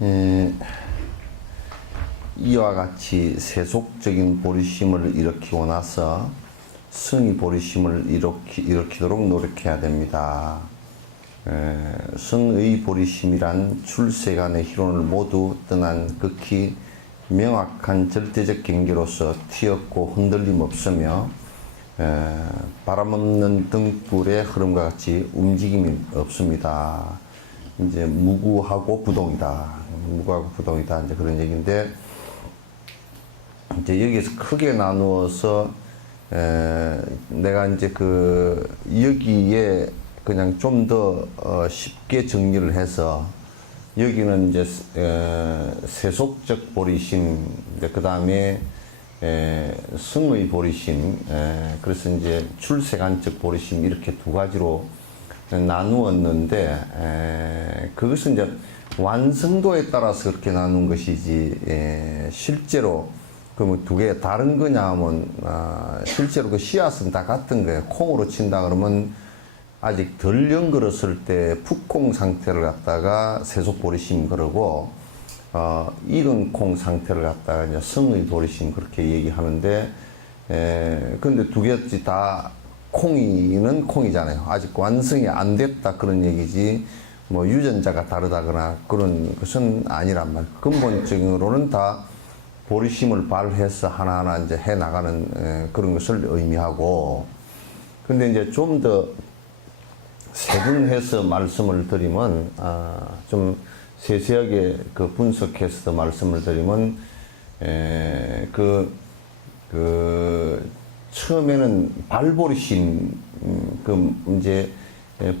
에, 이와 같이 세속적인 보리심을 일으키고 나서 승의 보리심을 일으키도록 노력해야 됩니다. 승의 보리심이란 출세간의 희론을 모두 떠난 극히 명확한 절대적 경계로서 튀었고 흔들림 없으며 바람 없는 등불의 흐름과 같이 움직임이 없습니다. 이제 무구하고 부동이다. 무구하고 부동이다. 이제 그런 얘기인데, 이제 여기에서 크게 나누어서 내가 이제 여기에 그냥 좀 더 쉽게 정리를 해서, 여기는 이제 세속적 보리심, 그 다음에 승의 보리심, 그래서 이제 출세간적 보리심, 이렇게 두 가지로 나누었는데, 그것은 이제 완성도에 따라서 그렇게 나눈 것이지, 실제로 그러면 두 개 다른 거냐 하면, 실제로 그 씨앗은 다 같은 거예요. 콩으로 친다 그러면 아직 덜 연걸었을 때 풋콩 상태를 갖다가 세속 보리심 그러고, 익은 콩 상태를 갖다가 이제 승의 보리심 그렇게 얘기하는데, 근데 두 개지 다 콩이는 콩이잖아요. 아직 완성이 안 됐다 그런 얘기지, 뭐 유전자가 다르다거나 그런 것은 아니란 말이에요. 근본적으로는 다 보리심을 발휘해서 하나하나 이제 해 나가는 그런 것을 의미하고, 근데 이제 좀 더 세분해서 말씀을 드리면, 좀 세세하게 분석해서 말씀을 드리면, 처음에는 발보리심, 이제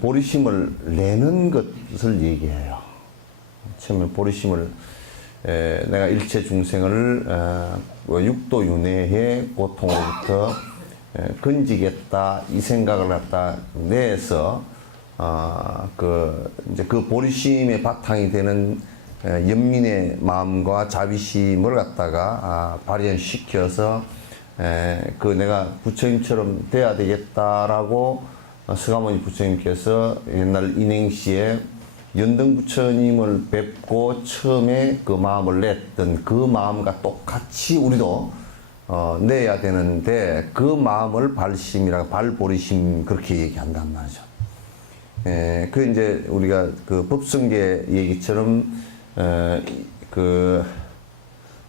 보리심을 내는 것을 얘기해요. 처음에 보리심을, 내가 일체 중생을 육도 윤회의 고통으로부터 건지겠다, 이 생각을 갖다 내서, 이제 그 보리심의 바탕이 되는 연민의 마음과 자비심을 갖다가 발현시켜서, 내가 부처님처럼 돼야 되겠다라고 서가모니 부처님께서 옛날 인행시에 연등 부처님을 뵙고 처음에 그 마음을 냈던 그 마음과 똑같이 우리도 내야 되는데, 그 마음을 발심이라고, 발보리심 그렇게 얘기한단 말이죠. 그 이제 우리가 그 법성계 얘기처럼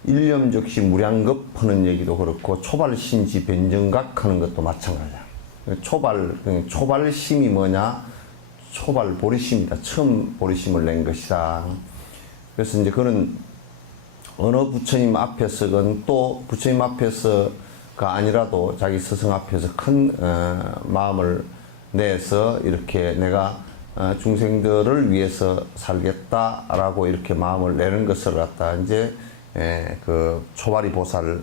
일념적시 무량급 하는 얘기도 그렇고, 초발신지 변정각 하는 것도 마찬가지야. 초발심이 뭐냐? 초발 보리심이다. 처음 보리심을 낸 것이다. 그래서 이제 그는 어느 부처님 앞에서건 또 부처님 앞에서가 아니라도 자기 스승 앞에서 큰 마음을 내서 이렇게 내가 중생들을 위해서 살겠다라고 이렇게 마음을 내는 것을 갖다 이제 그 초발이 보살,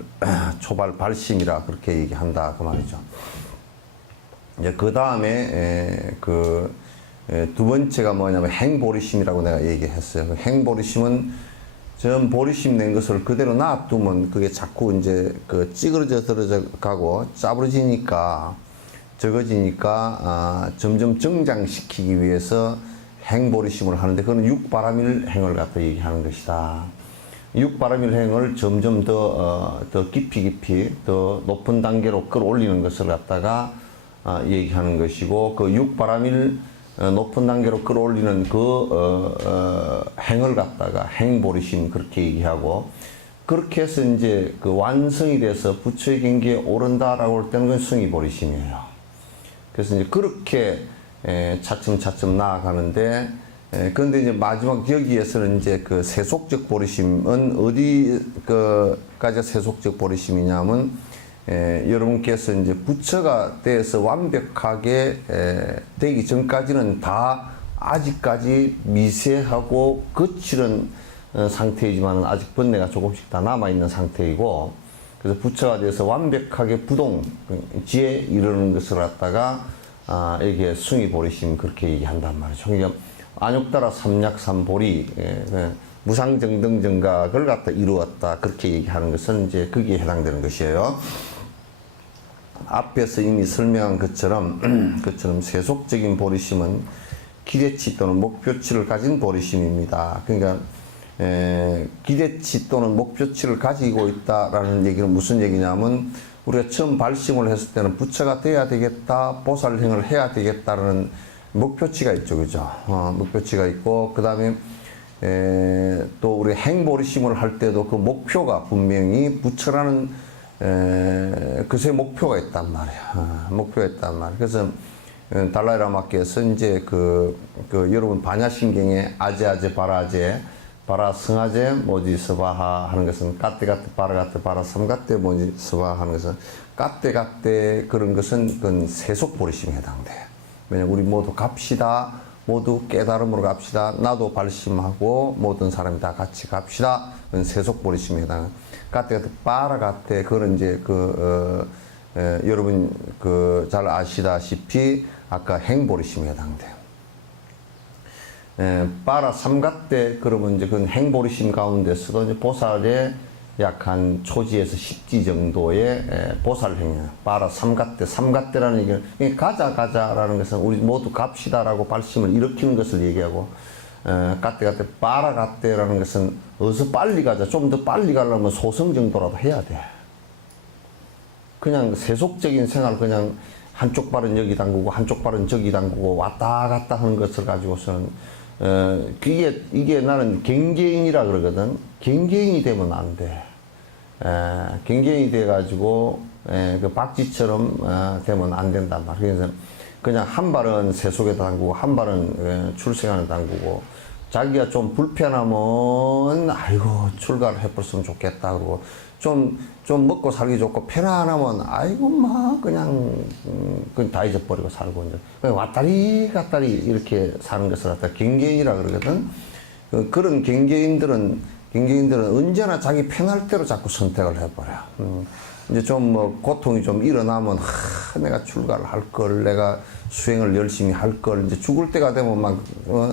초발 발심이라 그렇게 얘기한다 그 말이죠. 이제 그 다음에 두 번째가 뭐냐면 행보리심이라고 내가 얘기했어요. 행보리심은 전 보리심 낸 것을 그대로 놔두면 그게 자꾸 이제 찌그러져 들어져 가고 짜부러지니까 적어지니까 점점 정장시키기 위해서 행보리심을 하는데, 그건 육바라밀 행을 갖다 얘기하는 것이다. 육바라밀 행을 점점 더 깊이 더 높은 단계로 끌어올리는 것을 갖다가 얘기하는 것이고, 그 육바라밀 높은 단계로 끌어올리는 행을 갖다가 행보리심 그렇게 얘기하고, 그렇게 해서 이제 완성이 돼서 부처의 경계에 오른다라고 할 때는 그건 승의 보리심이에요. 그래서 이제 그렇게 차츰차츰 나아가는데, 그런데 이제 마지막 여기에서는 이제 세속적 보리심은 어디까지 세속적 보리심이냐면, 여러분께서 이제 부처가 돼서 완벽하게 되기 전까지는 다 아직까지 미세하고 거칠은 상태이지만 아직 번뇌가 조금씩 다 남아있는 상태이고, 그래서 부처가 돼서 완벽하게 부동지에 이르는 것을 갖다가 이게 승의 보리심 그렇게 얘기한단 말이죠. 그러니까 안욕따라 삼약삼보리, 무상정등정각을 갖다 이루었다 그렇게 얘기하는 것은 이제 거기에 해당되는 것이에요. 앞에서 이미 설명한 것처럼 세속적인 보리심은 기대치 또는 목표치를 가진 보리심입니다. 그러니까 기대치 또는 목표치를 가지고 있다라는 얘기는 무슨 얘기냐면 우리가 처음 발심을 했을 때는 부처가 돼야 되겠다, 보살행을 해야 되겠다라는 목표치가 있죠, 그죠? 목표치가 있고 그 다음에 또 우리 행보리심을 할 때도 그 목표가 분명히 부처라는 그새 목표가 있단 말이야. 목표가 있단 말이야. 그래서 달라이라마께서 이제 여러분 반야신경에 아제아제 바라제 바라 승하제 모지 스바하 하는 것은 까떼가떼 바라가떼 바라 삼가떼 모지 스바하 하는 것은 까떼가떼 그런 것은 그건 세속보리심에 해당돼. 왜냐면 우리 모두 갑시다. 모두 깨달음으로 갑시다. 나도 발심하고 모든 사람이 다 같이 갑시다. 그건 세속보리심에 해당해. 까떼가떼 바라가떼 그런 이제 여러분 잘 아시다시피 아까 행보리심에 해당돼요. 빠라 삼가떼 그러면 이제 그 행보리심 가운데서도 이제 보살의 약 한 초지에서 10지 정도의 보살행위예요. 빠라 삼가떼라는 얘기는 가자라는 것은 우리 모두 갑시다라고 발심을 일으키는 것을 얘기하고 가떼 빠라가떼라는 것은 어서 빨리 가자. 좀 더 빨리 가려면 소성 정도라도 해야 돼. 그냥 세속적인 생활 그냥 한쪽 발은 여기 담그고 한쪽 발은 저기 담그고 왔다 갔다 하는 것을 가지고서는 이게 나는 갱개인이라 그러거든. 갱개인이 되면 안 돼. 갱개인이 돼가지고 그 박쥐처럼 되면 안 된단 말이야. 그래서 그냥 한 발은 세속에 담그고 한 발은 출생안에 담그고 자기가 좀 불편하면 아이고 출가를 해버렸으면 좋겠다 그러고 좀 먹고 살기 좋고 편안하면 아이고 막 그냥 다 잊어버리고 살고 이제 그냥 왔다리 갔다리 이렇게 사는 것을 갖다 갱개인이라 그러거든. 그런 갱개인들은 언제나 자기 편할 대로 자꾸 선택을 해버려. 이제 좀 뭐 고통이 좀 일어나면 내가 출가를 할 걸, 내가 수행을 열심히 할 걸, 이제 죽을 때가 되면 막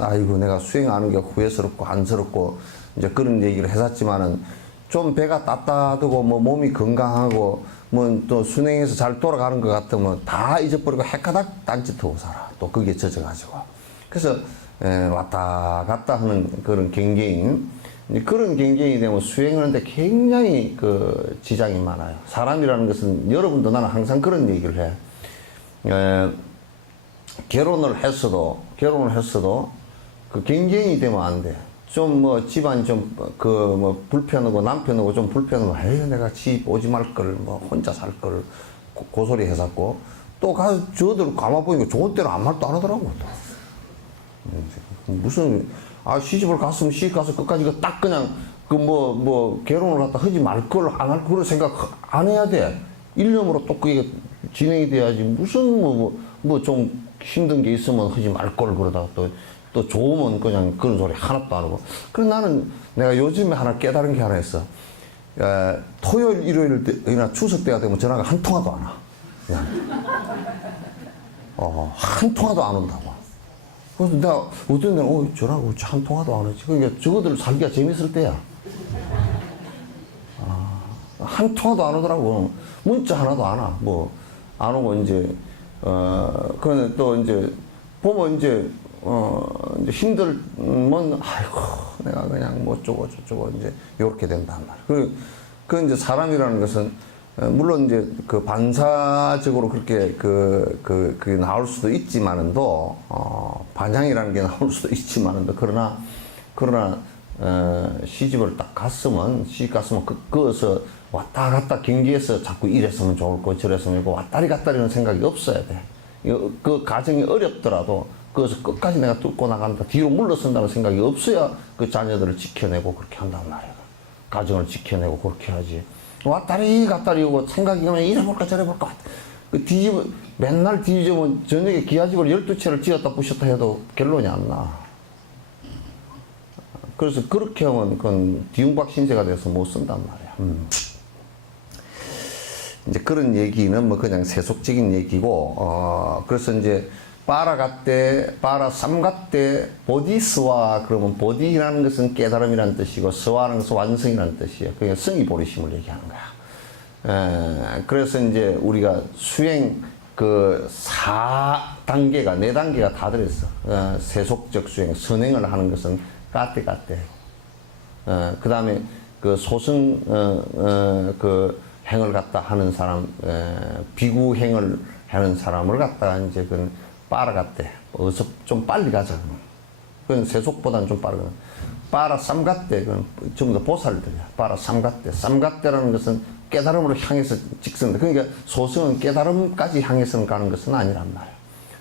아이고 내가 수행하는 게 후회스럽고 안쓰럽고 이제 그런 얘기를 했었지만은 좀 배가 따뜻하고 뭐 몸이 건강하고 뭐 또 순행해서 잘 돌아가는 것 같으면 다 잊어버리고 해가닥 딴짓하고 살아. 또 그게 젖어가지고. 그래서 왔다 갔다 하는 그런 갱개인. 그런 갱개인이 되면 수행하는데 굉장히 지장이 많아요. 사람이라는 것은 여러분도 나는 항상 그런 얘기를 해. 결혼을 했어도 그 갱개인이 되면 안 돼. 좀 뭐 집안이 좀 불편하고 남편하고 좀 불편하면 에이 내가 집 오지 말 걸 뭐 혼자 살 걸 고소리 해갖고 또 가서 저들 가만 보니까 좋은 때로 아무 말도 안 하더라고. 무슨 시집을 갔으면 시집 가서 끝까지 딱 그냥 결혼을 갖다 하지 말 걸 안 할 그런 생각 안 해야 돼. 일념으로 또 그게 진행이 돼야지. 무슨 좀 힘든 게 있으면 하지 말 걸 그러다가 또 좋으면 그냥 그런 소리 하나도 안 하고. 그래서 나는 내가 요즘에 하나 깨달은 게 하나 있어. 토요일, 일요일이나 추석 때가 되면 전화가 한 통화도 안 와. 그냥. 한 통화도 안 온다고. 그래서 내가 어떤 데는 전화가 한 통화도 안 오지. 그러니까 저거들 살기가 재밌을 때야. 한 통화도 안 오더라고. 문자 하나도 안 와. 안 오고 이제 그런데 또 이제 보면 이제 힘들면 아이고 내가 그냥 뭐 저쩌고 이제 요렇게 된단 말이야. 그 이제 사람이라는 것은 물론 이제 반사적으로 그렇게 그게 나올 수도 있지만은도 반향이라는 게 나올 수도 있지만은도 그러나 시집을 딱 갔으면 거기서 왔다 갔다 경기에서 자꾸 이랬으면 좋을 거 저랬으면 좋고 왔다리 갔다리는 생각이 없어야 돼. 그 가정이 어렵더라도 그래서 끝까지 내가 뚫고 나간다. 뒤로 물러선다는 생각이 없어야 그 자녀들을 지켜내고 그렇게 한단 말이야. 가정을 지켜내고 그렇게 하지. 왔다리 갔다리 오고 생각이 그냥 이래볼까 저래볼까. 맨날 뒤지면 저녁에 기아집을 12채를 지었다 부셨다 해도 결론이 안 나. 그래서 그렇게 하면 그건 뒤움박 신세가 돼서 못 쓴단 말이야. 이제 그런 얘기는 그냥 세속적인 얘기고, 그래서 이제 빠라 삼가떼 보디스와 그러면 보디라는 것은 깨달음이라는 뜻이고 스와는 것은 완성이라는 뜻이에요. 그게 성이 보리심을 얘기하는 거야. 그래서 이제 우리가 수행 4단계가 4단계가 다 들어있어. 세속적 수행, 선행을 하는 것은 까떼 그 다음에 그 소승, 그 행을 갖다 하는 사람, 비구 행을 하는 사람을 갖다가 이제 그 빨아갔대. 어서 좀 빨리 가자. 그건 세속보다는 좀 빠르거든. 빠라 삼갓대, 그건 전부 다 보살들이야. 빠라 삼갓대. 삼갓대라는 것은 깨달음으로 향해서 직선. 그러니까 소승은 깨달음까지 향해서 가는 것은 아니란 말이야.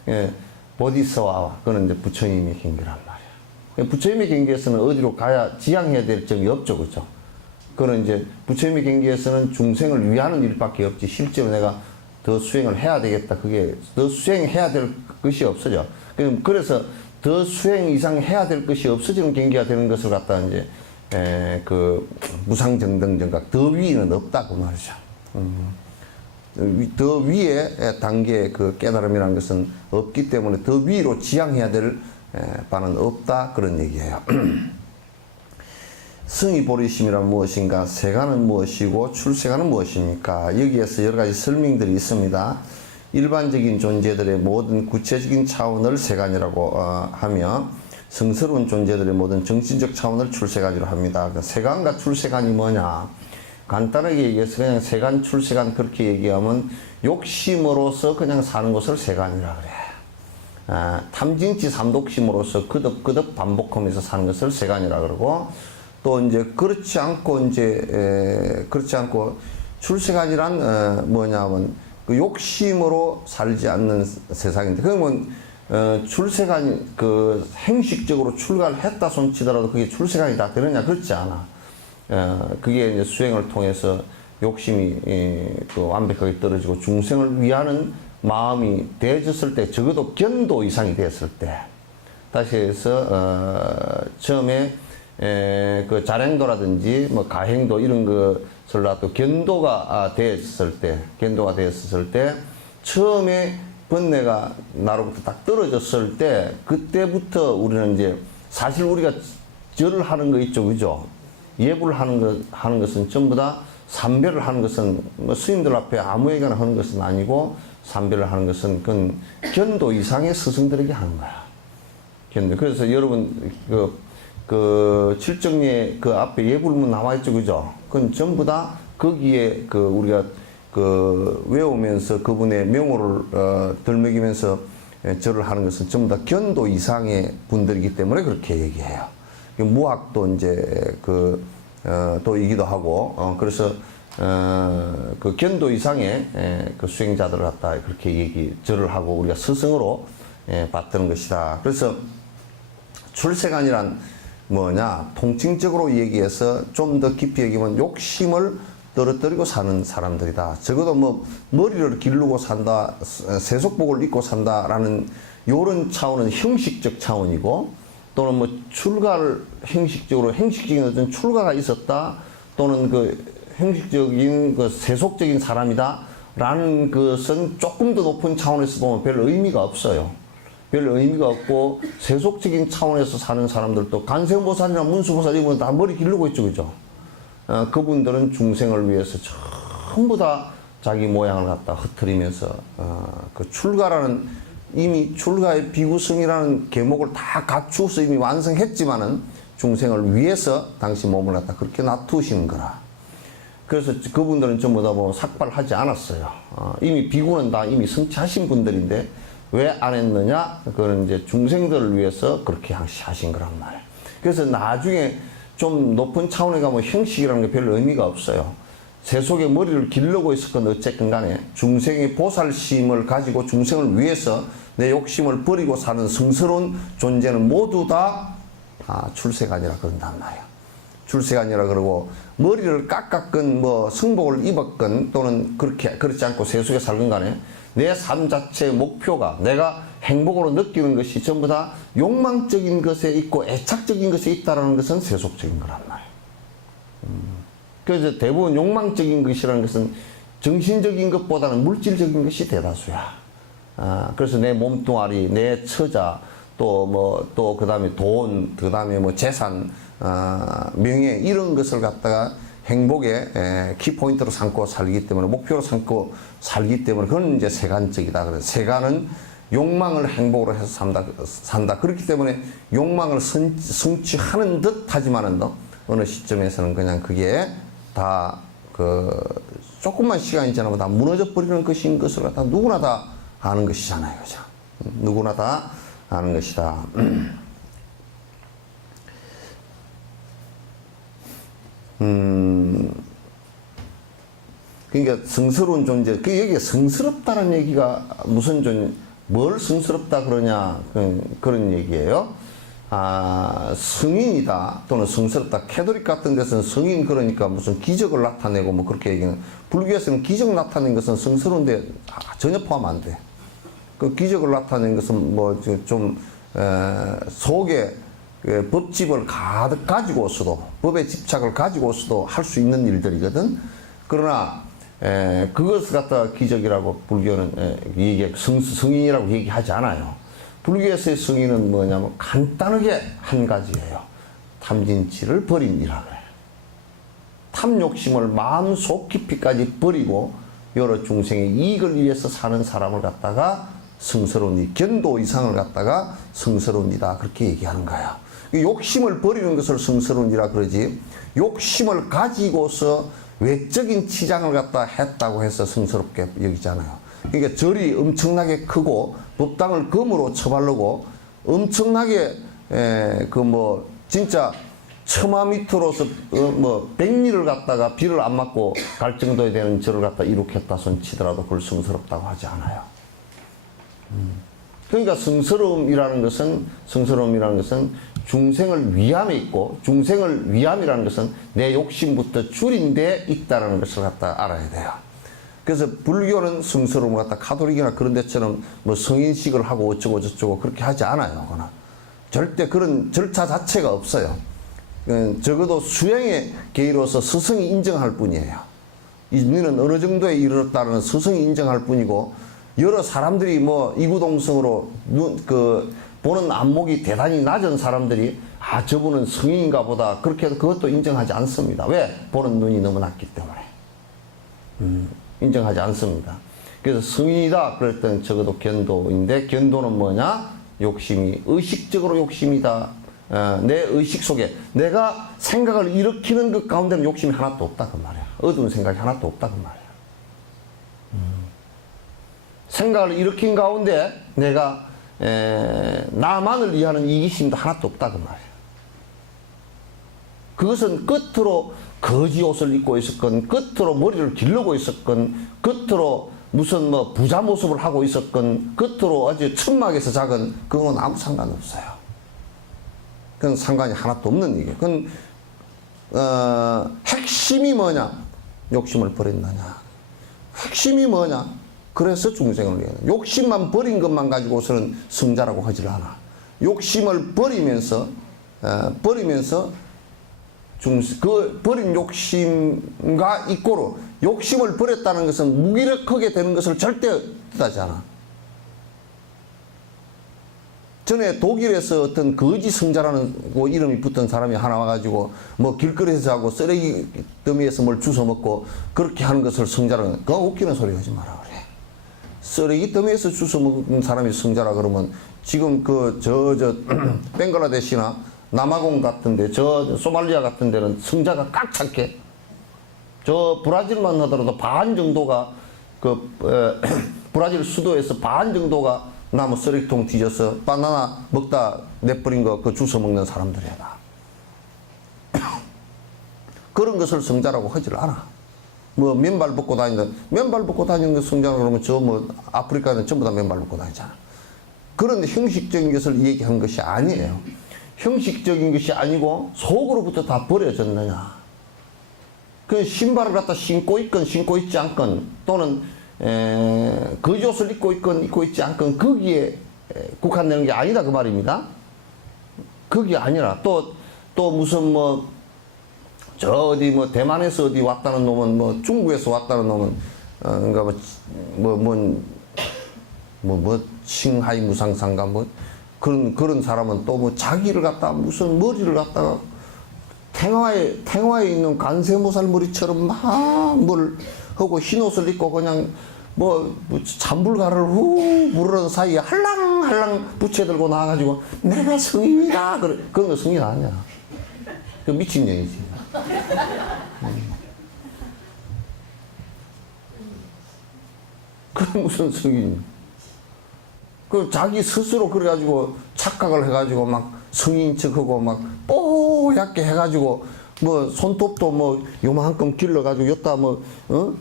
예, 보디서와, 그거는 이제 부처님의 경계란 말이야. 부처님의 경계에서는 어디로 가야 지향해야 될 점이 없죠, 그죠? 그거는 이제 부처님의 경계에서는 중생을 위하는 일밖에 없지, 실제로 내가 더 수행을 해야 되겠다, 그게 더 수행해야 될 것이 없어져. 그래서 더 수행 이상 해야 될 것이 없어지는 경계가 되는 것을 갖다 이제 그 무상정등정각, 더 위는 없다고 말이죠. 더 위에 단계의 그 깨달음이라는 것은 없기 때문에 더 위로 지향해야 될 바는 없다, 그런 얘기예요. 승이 보리심이란 무엇인가? 세간은 무엇이고 출세간은 무엇입니까? 여기에서 여러 가지 설명들이 있습니다. 일반적인 존재들의 모든 구체적인 차원을 세간이라고 하며, 성스러운 존재들의 모든 정신적 차원을 출세간이라고 합니다. 세간과 출세간이 뭐냐? 간단하게 얘기해서 그냥 세간, 출세간 그렇게 얘기하면 욕심으로서 그냥 사는 것을 세간이라 그래. 탐진치 삼독심으로서 거듭 반복하면서 사는 것을 세간이라 그러고, 또 이제 그렇지 않고 출세간이란 뭐냐면 그 욕심으로 살지 않는 세상인데, 그러면 출세간이 그 행식적으로 출가를 했다 손치더라도 그게 출세간이 다 되느냐? 그렇지 않아. 그게 이제 수행을 통해서 욕심이 또 완벽하게 떨어지고 중생을 위하는 마음이 되어졌을 때, 적어도 견도 이상이 되었을 때, 다시 해서 처음에 그 자행도라든지 뭐 가행도 이런 것을 놔도 견도가 되었을 때, 처음에 번뇌가 나로부터 딱 떨어졌을 때, 그때부터 우리는 이제 사실 우리가 절을 하는 거 있죠, 그죠? 예불을 하는 것은 전부 다 삼별을 하는 것은 뭐 스님들 앞에 아무에게나 하는 것은 아니고, 삼별을 하는 것은 그건 견도 이상의 스승들에게 하는 거야. 견도. 그래서 여러분 그 칠정리에 그 앞에 예불문 나와 있죠, 그죠? 그건 전부 다 거기에 그 우리가 그 외우면서 그분의 명호를 들먹이면서 절을 하는 것은 전부 다 견도 이상의 분들이기 때문에 그렇게 얘기해요. 무학도 이제 도이기도 하고, 그래서 그 견도 이상의 그 수행자들을 갖다 그렇게 절을 하고 우리가 스승으로 받드는 것이다. 그래서 출세간이란 뭐냐? 통칭적으로 얘기해서 좀 더 깊이 얘기하면 욕심을 떨어뜨리고 사는 사람들이다. 적어도 뭐 머리를 기르고 산다, 세속복을 입고 산다라는 요런 차원은 형식적 차원이고, 또는 뭐 출가를 형식적인 어떤 출가가 있었다, 또는 그 형식적인 그 세속적인 사람이다라는 것은 조금 더 높은 차원에서 보면 별 의미가 없어요. 별 의미가 없고, 세속적인 차원에서 사는 사람들도 간세음보살이나 문수보살 이분 다 머리 기르고 있죠, 그죠? 그분들은 중생을 위해서 전부 다 자기 모양을 갖다 흐트리면서 그 출가라는, 이미 출가의 비구성이라는 계목을 다 갖추어서 이미 완성했지만은 중생을 위해서 당시 몸을 갖다 그렇게 놔두시는 거라. 그래서 그분들은 전부 다 뭐 삭발하지 않았어요. 이미 비구는 다 이미 성취하신 분들인데 왜 안 했느냐? 그거는 이제 중생들을 위해서 그렇게 하신 거란 말이에요. 그래서 나중에 좀 높은 차원에 가면 형식이라는 게 별 의미가 없어요. 세속의 머리를 기르고 있었건 어쨌든 간에 중생의 보살심을 가지고 중생을 위해서 내 욕심을 버리고 사는 성스러운 존재는 모두 다 출세간이라 그런단 말이야. 출세간이라 그러고, 머리를 깎았건 뭐 승복을 입었건 또는 그렇지 않고 세속에 살건 간에 내 삶 자체의 목표가, 내가 행복으로 느끼는 것이 전부 다 욕망적인 것에 있고 애착적인 것에 있다는 것은 세속적인 거란 말이에요. 그래서 대부분 욕망적인 것이라는 것은 정신적인 것보다는 물질적인 것이 대다수야. 그래서 내 몸뚱아리, 내 처자, 또 그 다음에 돈, 그 다음에 뭐 재산, 명예, 이런 것을 갖다가 행복의 키포인트로 삼고 살기 때문에, 목표로 삼고 살기 때문에, 그건 이제 세간적이다. 그래서 세간은 욕망을 행복으로 해서 산다. 그렇기 때문에 욕망을 성취하는 듯 하지만은 어느 시점에서는 그냥 그게 다 조금만 시간이 지나면 다 무너져 버리는 것인 것을 갖다 누구나 다 아는 것이잖아요. 그죠? 누구나 다 아는 것이다. 그러니까 성스러운 존재, 여기에 성스럽다는 얘기가 뭘 성스럽다 그러냐, 그런 얘기예요. 성인이다, 또는 성스럽다. 캐톨릭 같은 데서는 성인 그러니까 무슨 기적을 나타내고 뭐 그렇게 얘기하는, 불교에서는 기적 나타낸 것은 성스러운데 전혀 포함 안 돼. 그 기적을 나타낸 것은 뭐 좀, 속에 법집을 가득 가지고 있어도, 법의 집착을 가지고 있어도 할 수 있는 일들이거든. 그러나, 그것을 갖다가 기적이라고 불교는 성인이라고 얘기하지 않아요. 불교에서의 성인은 뭐냐면 간단하게 한 가지예요. 탐진치를 버립니다. 탐욕심을 마음속 깊이까지 버리고 여러 중생의 이익을 위해서 사는 사람을 갖다가 성스러운 이 견도 이상을 갖다가 성스러운 이다, 그렇게 얘기하는 거야. 욕심을 버리는 것을 성스러운 이라 그러지, 욕심을 가지고서 외적인 치장을 갖다 했다고 해서 성스럽게 여기잖아요. 그러니까 절이 엄청나게 크고 법당을 금으로 쳐바르고 엄청나게 진짜 처마 밑으로서 백리를 갖다가 비를 안 맞고 갈 정도에 되는 절을 갖다 이룩했다 손 치더라도 그걸 성스럽다고 하지 않아요. 그러니까 성스러움이라는 것은 중생을 위함에 있고, 중생을 위함이라는 것은 내 욕심부터 줄인 데 있다는 것을 갖다 알아야 돼요. 그래서 불교는 성스러움을 갖다 가톨릭이나 그런 데처럼 뭐 성인식을 하고 어쩌고 저쩌고 그렇게 하지 않아요. 그러나 절대 그런 절차 자체가 없어요. 적어도 수행의 계기로서 스승이 인정할 뿐이에요. 너는 어느 정도에 이르렀다는 스승이 인정할 뿐이고, 여러 사람들이 뭐 이구동성으로 보는 안목이 대단히 낮은 사람들이 저분은 성인인가 보다 그렇게 해도 그것도 인정하지 않습니다. 왜? 보는 눈이 너무 낮기 때문에. 인정하지 않습니다. 그래서 성인이다 그럴 때는 적어도 견도인데, 견도는 뭐냐? 욕심이 의식적으로 욕심이다. 내 의식 속에 내가 생각을 일으키는 그 가운데는 욕심이 하나도 없다 그 말이야. 어두운 생각이 하나도 없다 그 말이야. 생각을 일으킨 가운데 내가 나만을 위하는 이기심도 하나도 없다 그 말이야. 그것은 끝으로 거지 옷을 입고 있었건, 끝으로 머리를 기르고 있었건, 끝으로 무슨 부자 모습을 하고 있었건, 끝으로 아주 천막에서 작은, 그건 아무 상관없어요. 그건 상관이 하나도 없는 얘기예요. 그건 핵심이 뭐냐? 욕심을 버린다냐? 핵심이 뭐냐? 그래서 중생을 위해 욕심만 버린 것만 가지고서는 성자라고 하질 않아. 욕심을 버리면서 그 버린 욕심과 이꼬로 욕심을 버렸다는 것은 무기력하게 되는 것을 절대 뜻하지 않아. 전에 독일에서 어떤 거지 성자라는 이름이 붙은 사람이 하나 와가지고 뭐 길거리에서 자고 쓰레기 더미에서 뭘 주워 먹고 그렇게 하는 것을 성자라는, 그거 웃기는 소리 하지 마라 그래. 쓰레기 더미에서 주워 먹는 사람이 성자라 그러면 지금 벵글라데시나 남아공 같은데, 소말리아 같은 데는 성자가 꽉 찼게, 브라질만 하더라도 반 정도가 브라질 수도에서 반 정도가 나무 쓰레기통 뒤져서 바나나 먹다 내버린 거 주워 먹는 사람들이야 다. 그런 것을 성자라고 하질 않아. 맨발 벗고 다니는 거 성자라고 그러면 아프리카는 전부 다 맨발 벗고 다니잖아. 그런데 형식적인 것을 얘기한 것이 아니에요. 형식적인 것이 아니고 속으로부터 다 버려졌느냐. 그 신발을 갖다 신고 있건 신고 있지 않건, 또는 거지 옷을 입고 있건 입고 있지 않건 거기에 국한되는 게 아니다 그 말입니다. 그게 아니라 또 무슨 대만에서 어디 왔다는 놈은 중국에서 왔다는 놈은 칭하이 무상상가 그런 사람은 또 자기를 갖다 무슨 머리를 갖다가 탱화에 있는 간세모살 머리처럼 막 뭘 하고 흰 옷을 입고 그냥 잔불가를 부르는 사이에 할랑할랑 부채 들고 나와가지고 내가 성인이다 그런 거 성인 아니야. 그 미친년이지. 그 무슨 성인? 그 자기 스스로 그래가지고 착각을 해가지고 막 성인 척하고 막 뽀얗게 해가지고 뭐 손톱도 뭐 요만큼 길러가지고 여기다 뭐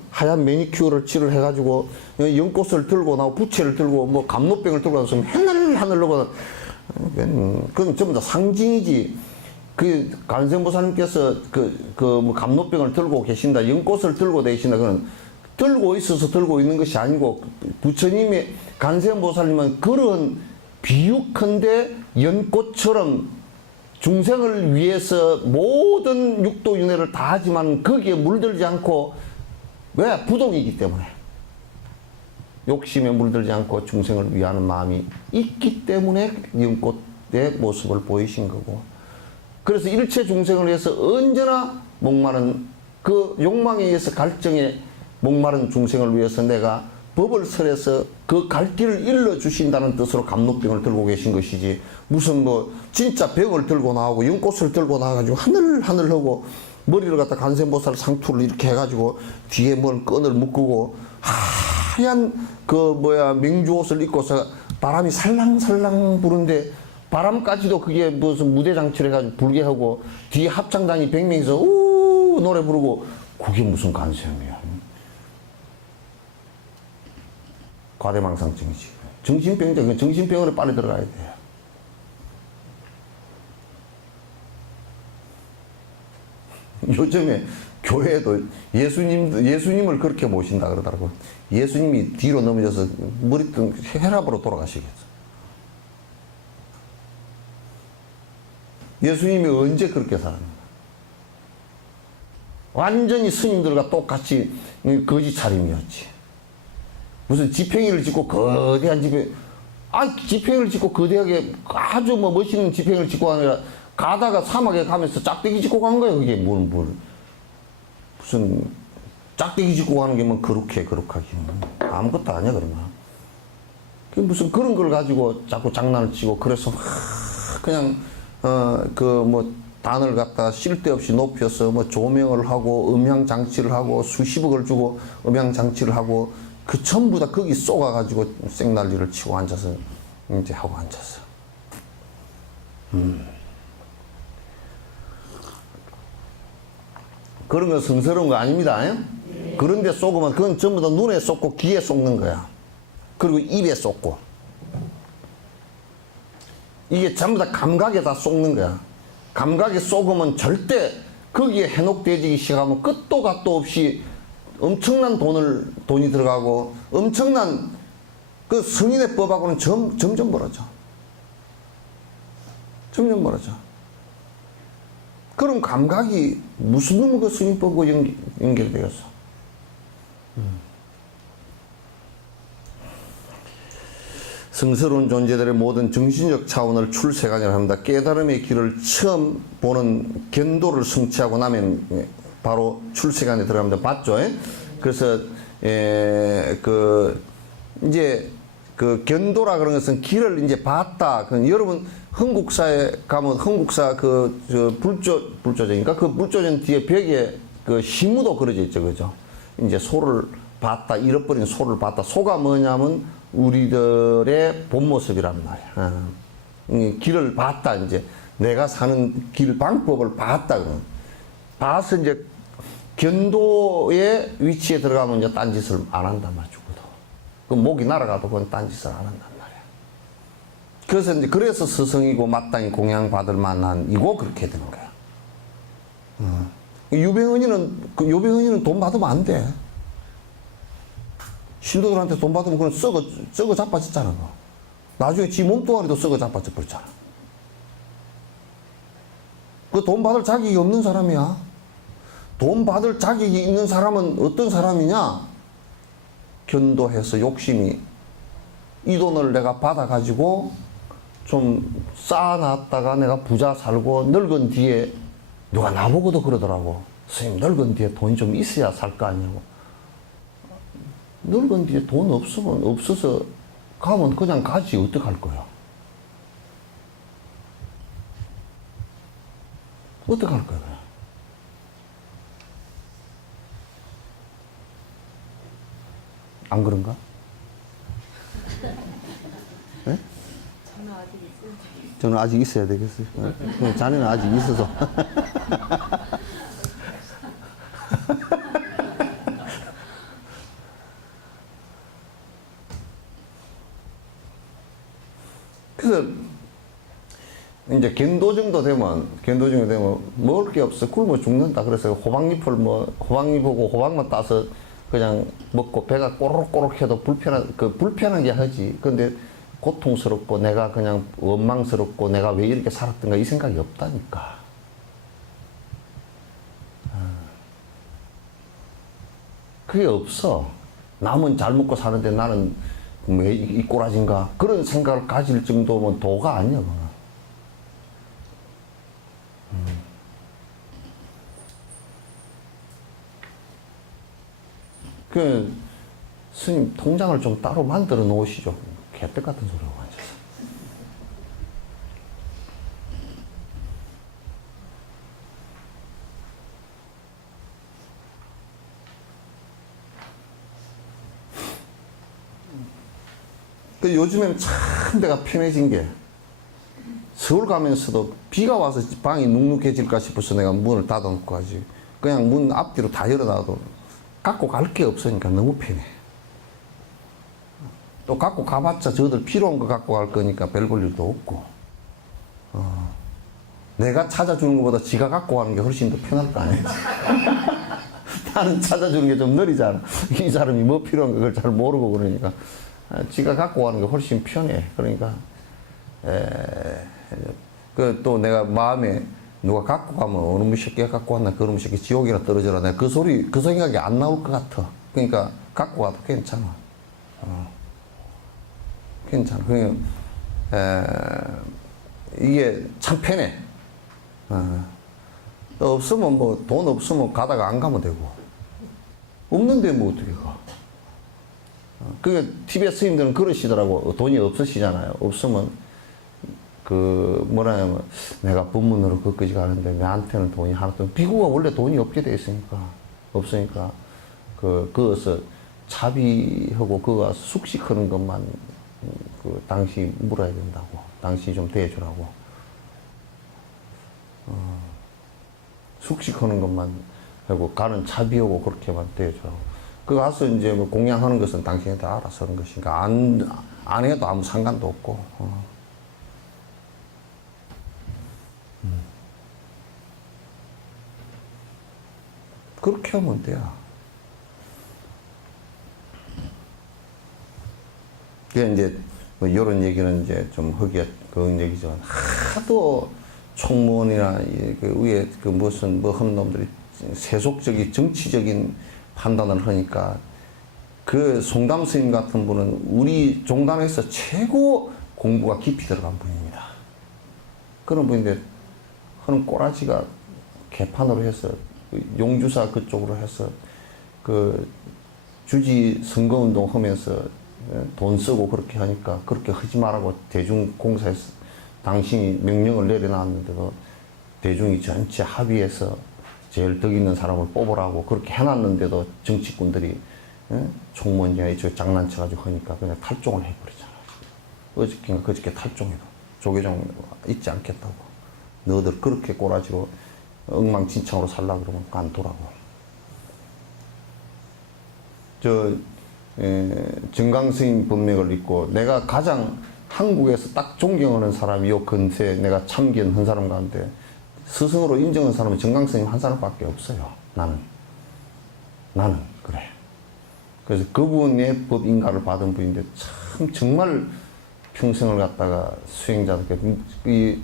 하얀 매니큐어를 칠을 해가지고 연꽃을 들고 나고 부채를 들고 뭐 감로병을 들고 나서 하늘하늘하고 그건 전부 다 상징이지. 그 관세음보살님께서 뭐 감로병을 들고 계신다, 연꽃을 들고 계신다, 그건 들고 있어서 들고 있는 것이 아니고 부처님의 관세음보살님은 그런 비유컨대 연꽃처럼 중생을 위해서 모든 육도윤회를 다 하지만 거기에 물들지 않고, 왜? 부동이기 때문에. 욕심에 물들지 않고 중생을 위하는 마음이 있기 때문에 연꽃의 모습을 보이신 거고, 그래서 일체 중생을 위해서 언제나 목마른 그 욕망에 의해서 갈증에 목마른 중생을 위해서 내가 법을 설해서 그 갈 길을 일러주신다는 뜻으로 감로병을 들고 계신 것이지, 무슨 뭐 진짜 병을 들고 나오고 연꽃을 들고 나와가지고 하늘하고 머리를 갖다 관세음보살 상투를 이렇게 해가지고 뒤에 뭘 끈을 묶고 하얀 그 명주옷을 입고서 바람이 살랑살랑 부는데, 바람까지도 그게 무슨 무대 장치를 해가지고 불게 하고 뒤에 합창단이 100명이서 우 노래 부르고, 그게 무슨 관세음이야. 과대망상증이지. 정신병자, 정신병원에 빨리 들어가야 돼. 요즘에 교회에도 예수님을 그렇게 모신다 그러더라고. 예수님이 뒤로 넘어져서 머리등 혈압으로 돌아가시겠어. 예수님이 언제 그렇게 살았나? 완전히 스님들과 똑같이 거지 차림이었지. 무슨 지팽이를 짓고 거대한 지팽이를 짓고 거대하게 아주 뭐 멋있는 지팽이를 짓고 아니라 가다가 사막에 가면서 짝대기 짓고 간 거야. 그게 무슨 짝대기 짓고 가는 게 뭐 거룩하긴 아무것도 아니야. 그러면 그 무슨 그런 걸 가지고 자꾸 장난을 치고, 그래서 그냥 단을 갖다 쓸데없이 높여서 뭐 조명을 하고 음향 장치를 하고 수십억을 주고 음향 장치를 하고, 그 전부 다 거기 쏘가가지고 생난리를 치고 앉아서 이제 하고 앉았어. 그런 건 성스러운 거 아닙니다. 그런데 쏘으면 그건 전부 다 눈에 쏘고 귀에 쏘는 거야. 그리고 입에 쏘고. 이게 전부 다 감각에 다 쏘는 거야. 감각에 쏘으면 절대 거기에 해독되기 시작하면 끝도 갓도 없이 엄청난 돈이 들어가고, 엄청난 그 승인의 법하고는 점점 멀어져. 점점 멀어져. 그럼 감각이 무슨 놈의 그 승인법과 연결되겠어? 성스러운 존재들의 모든 정신적 차원을 출세관이라 합니다. 깨달음의 길을 처음 보는 견도를 성취하고 나면 바로 출세관에 들어갑니다. 봤죠? 그래서 이제 그 견도라 그런 것은 길을 이제 봤다. 여러분 흥국사에 가면 흥국사 불조전인가? 그 불조전 뒤에 벽에 그 시무도 그려져 있죠, 그죠? 이제 소를 봤다, 잃어버린 소를 봤다. 소가 뭐냐면 우리들의 본 모습이란 말이야. 길을 봤다. 이제 내가 사는 길 방법을 봤다. 그러면 봐서 이제 견도의 위치에 들어가면 이제 딴짓을 안 한단 말이야. 죽어도. 그 목이 날아가도 그건 딴짓을 안 한단 말이야. 그래서 이제 그래서 스승이고 마땅히 공양받을 만한 이고 그렇게 되는 거야. 유병언니는 돈 받으면 안 돼. 신도들한테 돈 받으면 그건 썩어 자빠졌잖아. 나중에 지 몸뚱아리도 썩어 자빠져 버렸잖아. 그 돈 받을 자격이 없는 사람이야. 돈 받을 자격이 있는 사람은 어떤 사람이냐? 견도해서 욕심이, 이 돈을 내가 받아가지고 좀 쌓아놨다가 내가 부자 살고 늙은 뒤에, 누가 나보고도 그러더라고. 선생님, 늙은 뒤에 돈이 좀 있어야 살 거 아니냐고. 늙은 뒤에 돈 없어서 가면 그냥 가지 어떡할 거야. 어떡할 거야? 안 그런가? 네? 저는 아직 있어야 되겠어요. 자네는 아직 있어서. 그래서 이제 견도 정도 되면 먹을 게 없어 굶어 죽는다. 그래서 호박잎하고 호박만 따서 그냥 먹고 배가 꼬르륵꼬르륵 해도 불편하게 하지. 근데 고통스럽고 내가 그냥 원망스럽고 내가 왜 이렇게 살았던가 이 생각이 없다니까. 그게 없어. 남은 잘 먹고 사는데 나는 왜 이 꼬라진가 그런 생각을 가질 정도면 도가 아니야. 그 스님 통장을 좀 따로 만들어 놓으시죠. 개떡 같은 소리가 앉아서. 그 요즘에는 참 내가 편해진 게 서울 가면서도 비가 와서 방이 눅눅해질까 싶어서 내가 문을 닫아놓고 가지. 그냥 문 앞뒤로 다 열어놔도 갖고 갈 게 없으니까 너무 편해. 또 갖고 가봤자 저들 필요한 거 갖고 갈 거니까 별 볼 일도 없고. 내가 찾아주는 것보다 지가 갖고 가는 게 훨씬 더 편할 거 아니야. 나는 찾아주는 게 좀 느리잖아. 이 사람이 뭐 필요한 걸 잘 모르고 그러니까. 지가 갖고 가는 게 훨씬 편해. 그러니까 그 또 내가 마음에 누가 갖고 가면 어느 무 새끼가 갖고 왔나 그놈 새끼 지옥이나 떨어져라. 내가 그 생각이 안 나올 것 같아. 그러니까 갖고 가도 괜찮아. 괜찮아. 그러니까 이게 참 편해. 또 없으면 뭐 돈 없으면 가다가 안 가면 되고 없는데 뭐 어떻게 가. 그 티베트 스님들은 그러시더라고. 돈이 없으시잖아요. 없으면 그 뭐라 하냐면 내가 법문으로 거기까지 가는데 내한테는 돈이 하나도 비구가 원래 돈이 없게 돼 있으니까 없으니까 그거서 차비하고 그거 숙식하는 것만 그 당시 물어야 된다고. 당시 좀 대주라고. 숙식하는 것만 하고 가는 차비하고 그렇게만 대주라고. 그 가서 이제 뭐 공양하는 것은 당신한테 알아서 하는 것이니까 안 해도 아무 상관도 없고. 그렇게 하면 돼요. 그 이제 뭐 이런 얘기는 이제 좀 하기가 그런 얘기죠. 하도 총무원이나 그 위에 그 무슨 뭐 하는 놈들이 세속적인 정치적인 판단을 하니까 그 송담 스님 같은 분은 우리 종단에서 최고 공부가 깊이 들어간 분입니다. 그런 분인데 하는 꼬라지가 개판으로 해서 용주사 그쪽으로 해서 그 주지 선거운동 하면서 돈 쓰고 그렇게 하니까 그렇게 하지 말라고 대중공사에서 당신이 명령을 내려놨는데도 대중이 전체 합의해서 제일 덕 있는 사람을 뽑으라고 그렇게 해놨는데도 정치꾼들이 총무원장이 이쪽에 장난쳐가지고 하니까 그냥 탈종을 해버리잖아요. 어저께인가 그저께 탈종해도 조계종 잊지 않겠다고. 너희들 그렇게 꼬라지로 엉망진창으로 살라 그러면 깐두라고. 정강스님 법맥을 읽고 내가 가장 한국에서 딱 존경하는 사람이 요 근세에 내가 참견한 사람 가운데 스승으로 인정한 사람은 정강스님 한 사람밖에 없어요. 나는 그래. 그래서 그분의 법인가를 받은 분인데 참 정말 평생을 갖다가 수행자들께 이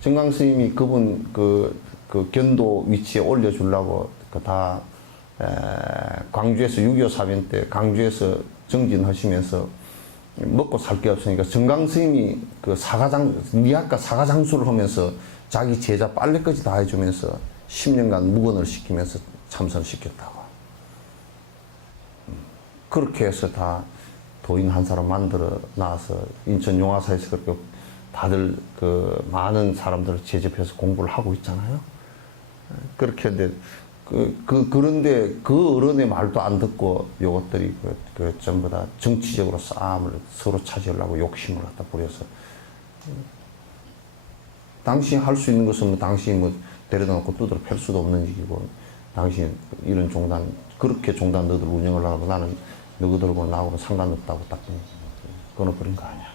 정강스님이 그분 그 견도 위치에 올려주려고 다 광주에서 6.25 사변 때 광주에서 정진하시면서 먹고 살 게 없으니까 정강스님이 그 미학과 사가장수를 하면서 자기 제자 빨래까지 다 해주면서 10년간 묵언을 시키면서 참선을 시켰다고. 그렇게 해서 다 도인 한 사람 만들어 놔서 인천 용화사에서 그렇게 다들 그 많은 사람들을 제접해서 공부를 하고 있잖아요. 그렇게 돼. 그런데 그 어른의 말도 안 듣고 요것들이 전부 다 정치적으로 싸움을 서로 차지하려고 욕심을 갖다 부려서 당신이 할 수 있는 것은 뭐 당신이 뭐 데려다 놓고 두드려 팰 수도 없는 일이고 당신이 이런 종단 그렇게 종단 너들 운영을 하고 나는 너희들하고 나하고는 상관없다고 딱 끊어버린 거 아니야.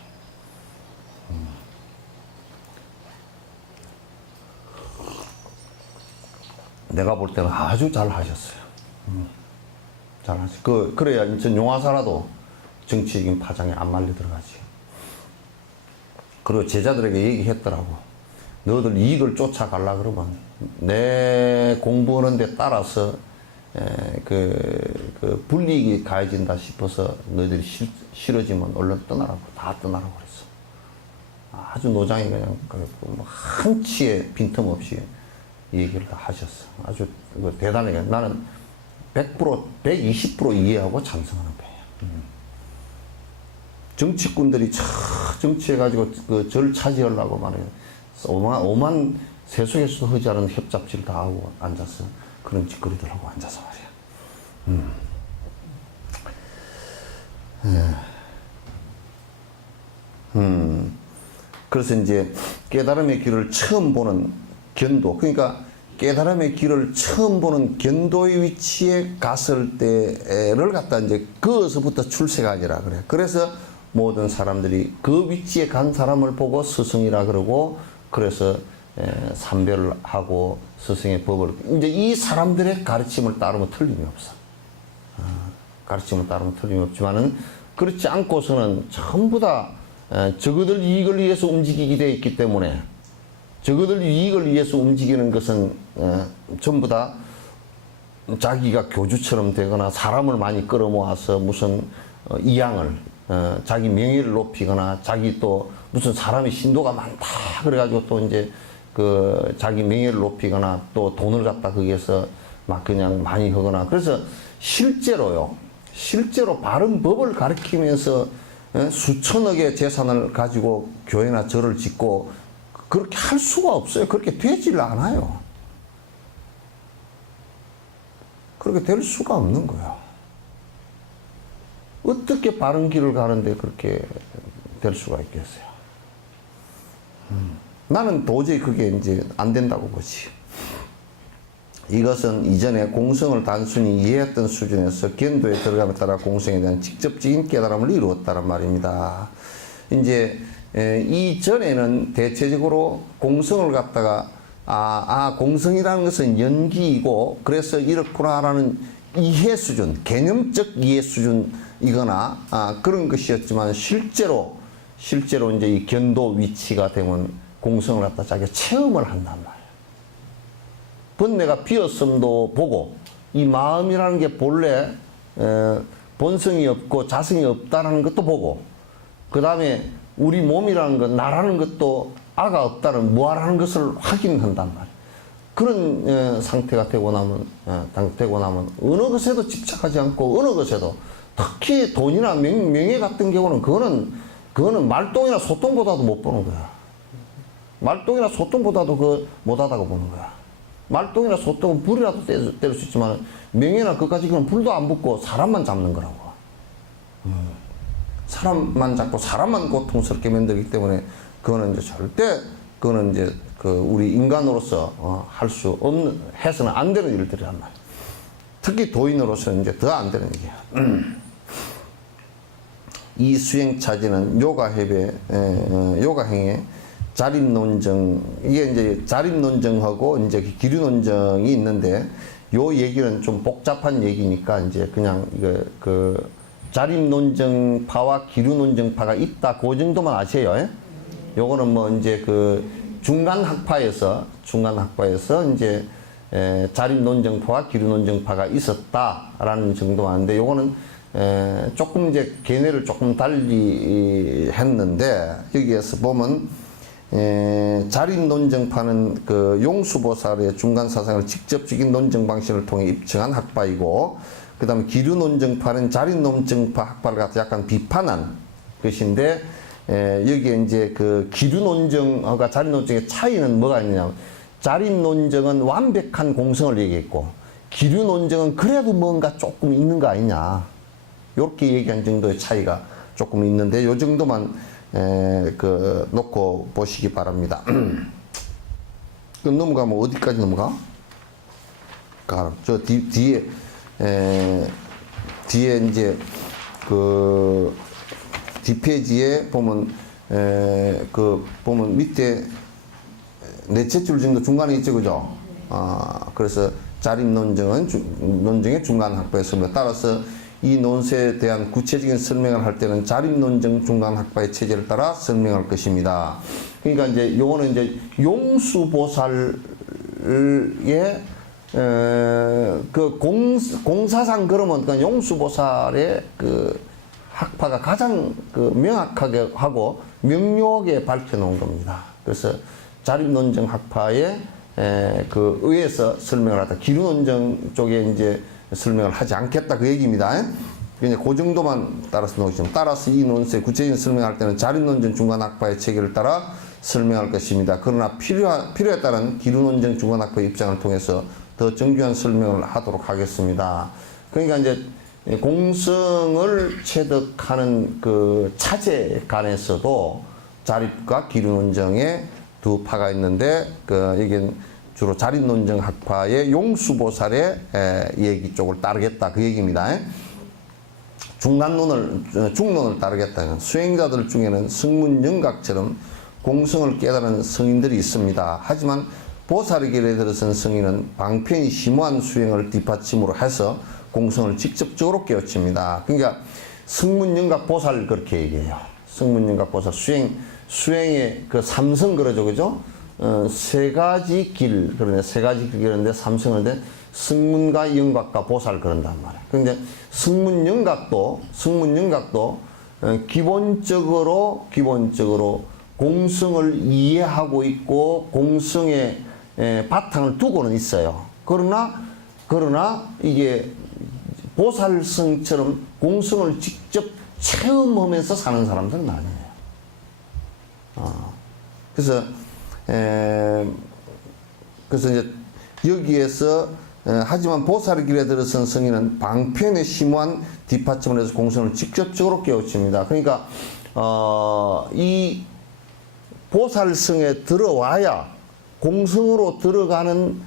내가 볼 때는 아주 잘 하셨어요. 잘 하셨어요. 그래야 인천 용화사라도 정치적인 파장에 안 말려 들어가지. 그리고 제자들에게 얘기했더라고. 너희들 이익을 쫓아가려 그러면 내 공부하는 데 따라서 그 불이익이 가해진다 싶어서 너희들이 싫어지면 얼른 떠나라고. 다 떠나라고 그랬어. 아주 노장이 그냥 한치의 빈틈없이 얘기를 다 하셨어. 아주 대단하게. 나는 100%, 120% 이해하고 찬성하는 편이야. 정치꾼들이 정치해가지고 절 차지하려고 말이야. 오만 세속에서도 하지 않은 협잡질 다 하고 앉아서 그런 짓거리들 하고 앉아서 말이야. 그래서 이제 깨달음의 길을 처음 보는 견도, 그러니까 깨달음의 길을 처음 보는 견도의 위치에 갔을 때를 갖다 이제 그것부터 출세가 아니라 그래. 그래서 모든 사람들이 그 위치에 간 사람을 보고 스승이라 그러고, 그래서 삼별을 하고 스승의 법을, 이제 이 사람들의 가르침을 따르면 틀림이 없어. 가르침을 따르면 틀림이 없지만은 그렇지 않고서는 전부 다 저그들 이익을 위해서 움직이게 되어 있기 때문에, 저그들 이익을 위해서 움직이는 것은 전부 다 자기가 교주처럼 되거나 사람을 많이 끌어모아서 무슨 이양을 자기 명예를 높이거나, 자기 또 무슨 사람이 신도가 많다 그래가지고 또 이제 그 자기 명예를 높이거나 또 돈을 갖다 거기에서 막 그냥 많이 하거나. 그래서 실제로 바른 법을 가르치면서 수천억의 재산을 가지고 교회나 절을 짓고 그렇게 할 수가 없어요. 그렇게 되질 않아요. 그렇게 될 수가 없는 거야. 어떻게 바른 길을 가는데 그렇게 될 수가 있겠어요. 나는 도저히 그게 이제 안 된다고 보지. 이것은 이전에 공성을 단순히 이해했던 수준에서 견도에 들어감에 따라 공성에 대한 직접적인 깨달음을 이루었다는 말입니다. 이제 이전에는 대체적으로 공성을 갖다가 공성이라는 것은 연기이고 그래서 이렇구나라는 이해 수준, 개념적 이해 수준이거나 그런 것이었지만, 실제로 이제 이 견도 위치가 되면 공성을 갖다 자기가 체험을 한단 말이에요. 번뇌가 비었음도 보고, 이 마음이라는 게 본래 본성이 없고 자성이 없다라는 것도 보고, 그 다음에 우리 몸이라는 것, 나라는 것도 아가 없다는, 무아라는 것을 확인한단 말이에요. 그런 상태가 되고 나면 어느 것에도 집착하지 않고, 어느 것에도, 특히 돈이나 명예 같은 경우는 그거는 말똥이나 소똥보다도 못 보는 거야. 말똥이나 소똥보다도 못하다고 보는 거야. 말똥이나 소똥은 불이라도 때릴 수 있지만, 명예나 그까지 그건 불도 안 붙고 사람만 잡는 거라고. 사람만 잡고 사람만 고통스럽게 만들기 때문에 그거는 이제 절대 우리 인간으로서 할 수 없는, 해서는 안 되는 일들이란 말이야. 특히 도인으로서는 이제 더 안 되는 얘기야. 이 수행차지는 요가행의 자립논정, 이게 이제 자립논정하고 이제 기류논정이 있는데, 요 얘기는 좀 복잡한 얘기니까 이제 그냥 자립논정파와 기류논정파가 있다, 그 정도만 아세요. 요거는 뭐 이제 중간 학파에서 이제 자립논정파와 기류논정파가 있었다라는 정도만 아는데, 요거는 조금 이제 견해를 조금 달리 했는데, 여기에서 보면 자립논정파는 용수보살의 중간 사상을 직접적인 논정 방식을 통해 입증한 학파이고, 그 다음에 기류논정파는 자립논정파 학파를 갖다 약간 비판한 것인데, 여기에 이제 기류논정과 자립논정의 차이는 뭐가 있느냐, 자립 논증은 완벽한 공성을 얘기했고 기류 논증은 그래도 뭔가 조금 있는 거 아니냐. 이렇게 얘기한 정도의 차이가 조금 있는데 요 정도만 놓고 보시기 바랍니다. 그 넘어가면 어디까지 넘어가? 저 뒤에 이제 그 뒷페이지에 보면 보면 밑에 넷째 줄 정도 중간에 있죠, 그죠? 그래서 자립 논증은 논증의 중간 학파의 설명. 따라서 이 논세에 대한 구체적인 설명을 할 때는 자립 논증 중간 학파의 체제를 따라 설명할 것입니다. 그러니까 이제 요거는 이제 용수보살의 그 공사상 그러면 그 용수보살의 그 학파가 가장 그 명확하게 하고 명료하게 밝혀놓은 겁니다. 그래서 자립논증 학파에 그 의해서 설명을 하다 기류논증 쪽에 이제 설명을 하지 않겠다 그 얘기입니다. 그냥 그 정도만 따라서 놓으시면 따라서 이 논세 구체적인 설명할 때는 자립논증 중간 학파의 체계를 따라 설명할 것입니다. 그러나 필요에 따른 기류논증 중간 학파의 입장을 통해서 더 정교한 설명을 하도록 하겠습니다. 그러니까 이제 공성을 체득하는 그 차제 간에서도 자립과 기류논증의 두 파가 있는데 여기는 주로 자립논증 학파의 용수보살의 얘기 쪽을 따르겠다 그 얘기입니다. 중론을 따르겠다. 수행자들 중에는 승문영각처럼 공성을 깨달은 성인들이 있습니다. 하지만 보살의 길에 들어선 성인은 방편이 심오한 수행을 뒷받침으로 해서 공성을 직접적으로 깨우칩니다. 그러니까 승문영각 보살 그렇게 얘기해요. 승문영각 보살 수행의 그 삼성 그러죠, 그죠? 세 가지 길, 그러네. 세 가지 길 그런데 삼성인데 승문과 영각과 보살 그런단 말이에요. 그런데 승문영각도 기본적으로 공성을 이해하고 있고 공성의 바탕을 두고는 있어요. 그러나 이게 보살성처럼 공성을 직접 체험하면서 사는 사람들은 아니에요. 그래서 이제 여기에서 하지만 보살의 길에 들어선 성인은 방편의 심오한 뒷받침을 해서 공성을 직접적으로 깨우칩니다. 그러니까 이 보살성에 들어와야 공성으로 들어가는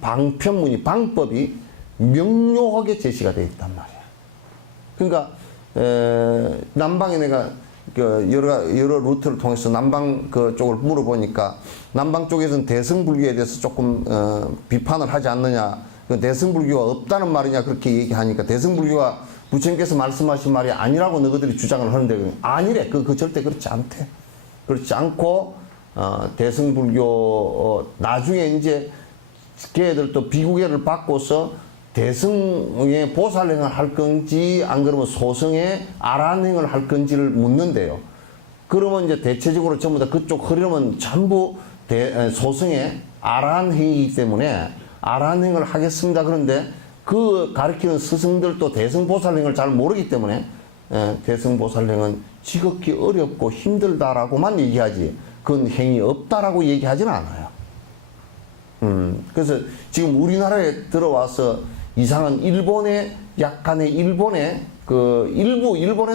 방법이 명료하게 제시가 되어 있단 말이야. 그러니까 남방에 내가 여러 루트를 통해서 남방 그 쪽을 물어보니까 남방 쪽에서는 대승불교에 대해서 조금 비판을 하지 않느냐, 그 대승불교가 없다는 말이냐 그렇게 얘기하니까 대승불교가 부처님께서 말씀하신 말이 아니라고 너희들이 주장을 하는데 아니래. 그 절대 그렇지 않대. 그렇지 않고 대승불교 나중에 이제 걔들도 비구계를 바꿔서 대승의 보살행을 할 건지 안 그러면 소승의 아란행을 할 건지를 묻는데요. 그러면 이제 대체적으로 전부 다 그쪽 흐름은 전부 소승의 아란행이기 때문에 아란행을 하겠습니다. 그런데 그 가르치는 스승들도 대승보살행을 잘 모르기 때문에 대승보살행은 지극히 어렵고 힘들다라고만 얘기하지 그건 행이 없다라고 얘기하지는 않아요. 그래서 지금 우리나라에 들어와서 이상한 일본에도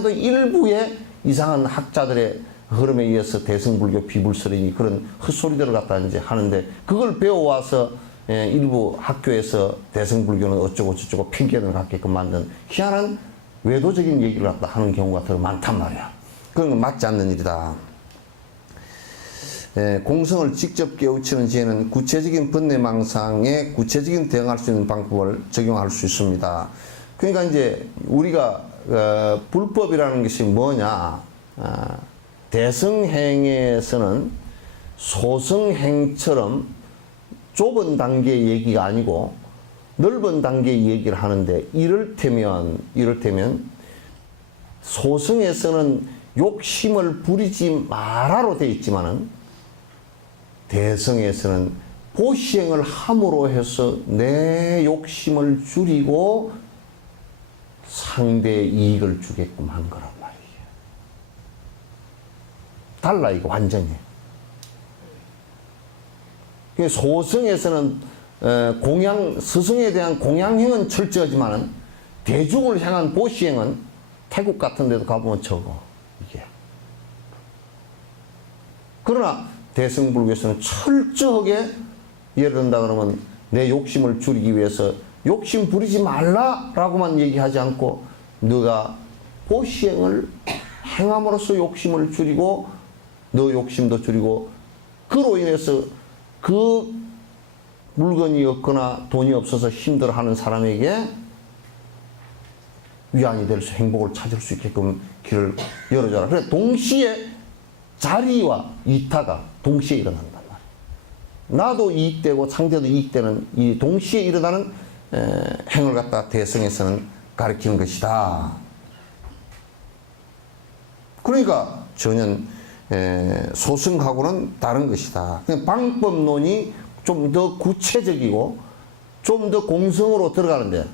일부의 이상한 학자들의 흐름에 의해서 대승불교 비불설이니 그런 헛소리들을 갖다 이제 하는데 그걸 배워와서 일부 학교에서 대승불교는 어쩌고 저쩌고 편견을 갖게끔 만든 희한한 외도적인 얘기를 갖다 하는 경우가 더 많단 말이야. 그런 건 맞지 않는 일이다. 공성을 직접 깨우치는 지혜는 구체적인 번뇌망상에 구체적인 대응할 수 있는 방법을 적용할 수 있습니다. 그러니까 이제 우리가 불법이라는 것이 뭐냐? 대승행에서는 소승행처럼 좁은 단계의 얘기가 아니고 넓은 단계의 얘기를 하는데 이를테면 소승에서는 욕심을 부리지 마라로 되어 있지만은 대승에서는 보시행을 함으로 해서 내 욕심을 줄이고 상대의 이익을 주게끔 한 거란 말이에요. 달라 이거 완전히. 소승에서는 스승에 대한 공양행은 철저하지만은 대중을 향한 보시행은 태국 같은 데도 가보면 적어, 이게. 그러나 대승불교에서는 철저하게, 예를 든다 그러면 내 욕심을 줄이기 위해서 욕심 부리지 말라라고만 얘기하지 않고 너가 보시행을 행함으로써 욕심을 줄이고 너 욕심도 줄이고 그로 인해서 그 물건이 없거나 돈이 없어서 힘들어하는 사람에게 위안이 될 수, 행복을 찾을 수 있게끔 길을 열어줘라. 그래 동시에 자리와 이타가 동시에 일어난단 말이야. 나도 이익되고 상대도 이익되는 이 동시에 일어나는 행을 갖다 대승에서는 가르치는 것이다. 그러니까 전혀 소승하고는 다른 것이다. 방법론이 좀 더 구체적이고 좀 더 공성으로 들어가는데,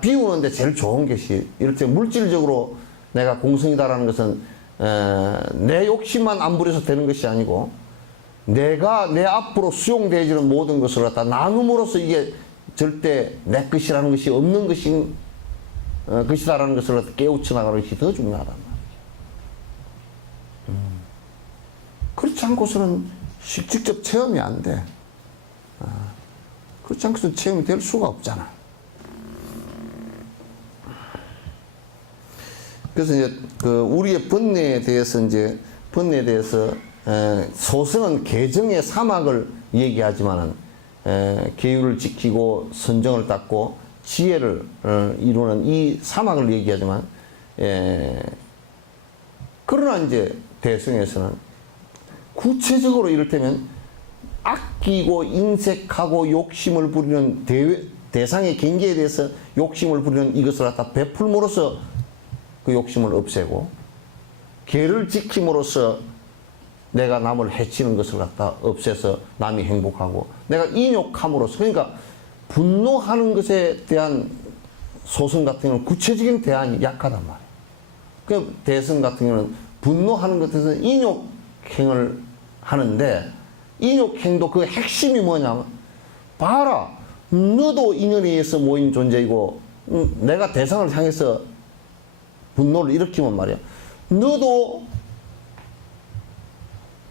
비우는데 제일 좋은 것이, 이렇게 물질적으로 내가 공성이다라는 것은 내 욕심만 안 부려서 되는 것이 아니고 내가 내 앞으로 수용되어지는 모든 것을 갖다 나눔으로써 이게 절대 내 것이라는 것이 없는 것이다라는 것을 갖다 깨우쳐 나가는 것이 더 중요하단 말이죠. 그렇지 않고서는 직접 체험이 안 돼. 그렇지 않고서는 체험이 될 수가 없잖아. 그래서 이제 우리의 번뇌에 대해서 소승은 계정의 사막을 얘기하지만은 계율을 지키고 선정을 닦고 지혜를 이루는 이 사막을 얘기하지만, 그러나 이제 대승에서는 구체적으로 이를테면 아끼고 인색하고 욕심을 부리는 대상의 경계에 대해서 욕심을 부리는 이것을 갖다 베풀므로써 그 욕심을 없애고, 계를 지킴으로써 내가 남을 해치는 것을 갖다 없애서 남이 행복하고, 내가 인욕함으로써, 그러니까 분노하는 것에 대한 소승 같은 경우는 구체적인 대안이 약하단 말이에요. 그 대승 같은 경우는 분노하는 것에서 인욕행을 하는데, 인욕행도 그 핵심이 뭐냐면, 봐라, 너도 인연에 의해서 모인 존재이고 내가 대상을 향해서 분노를 일으키면 말이야, 너도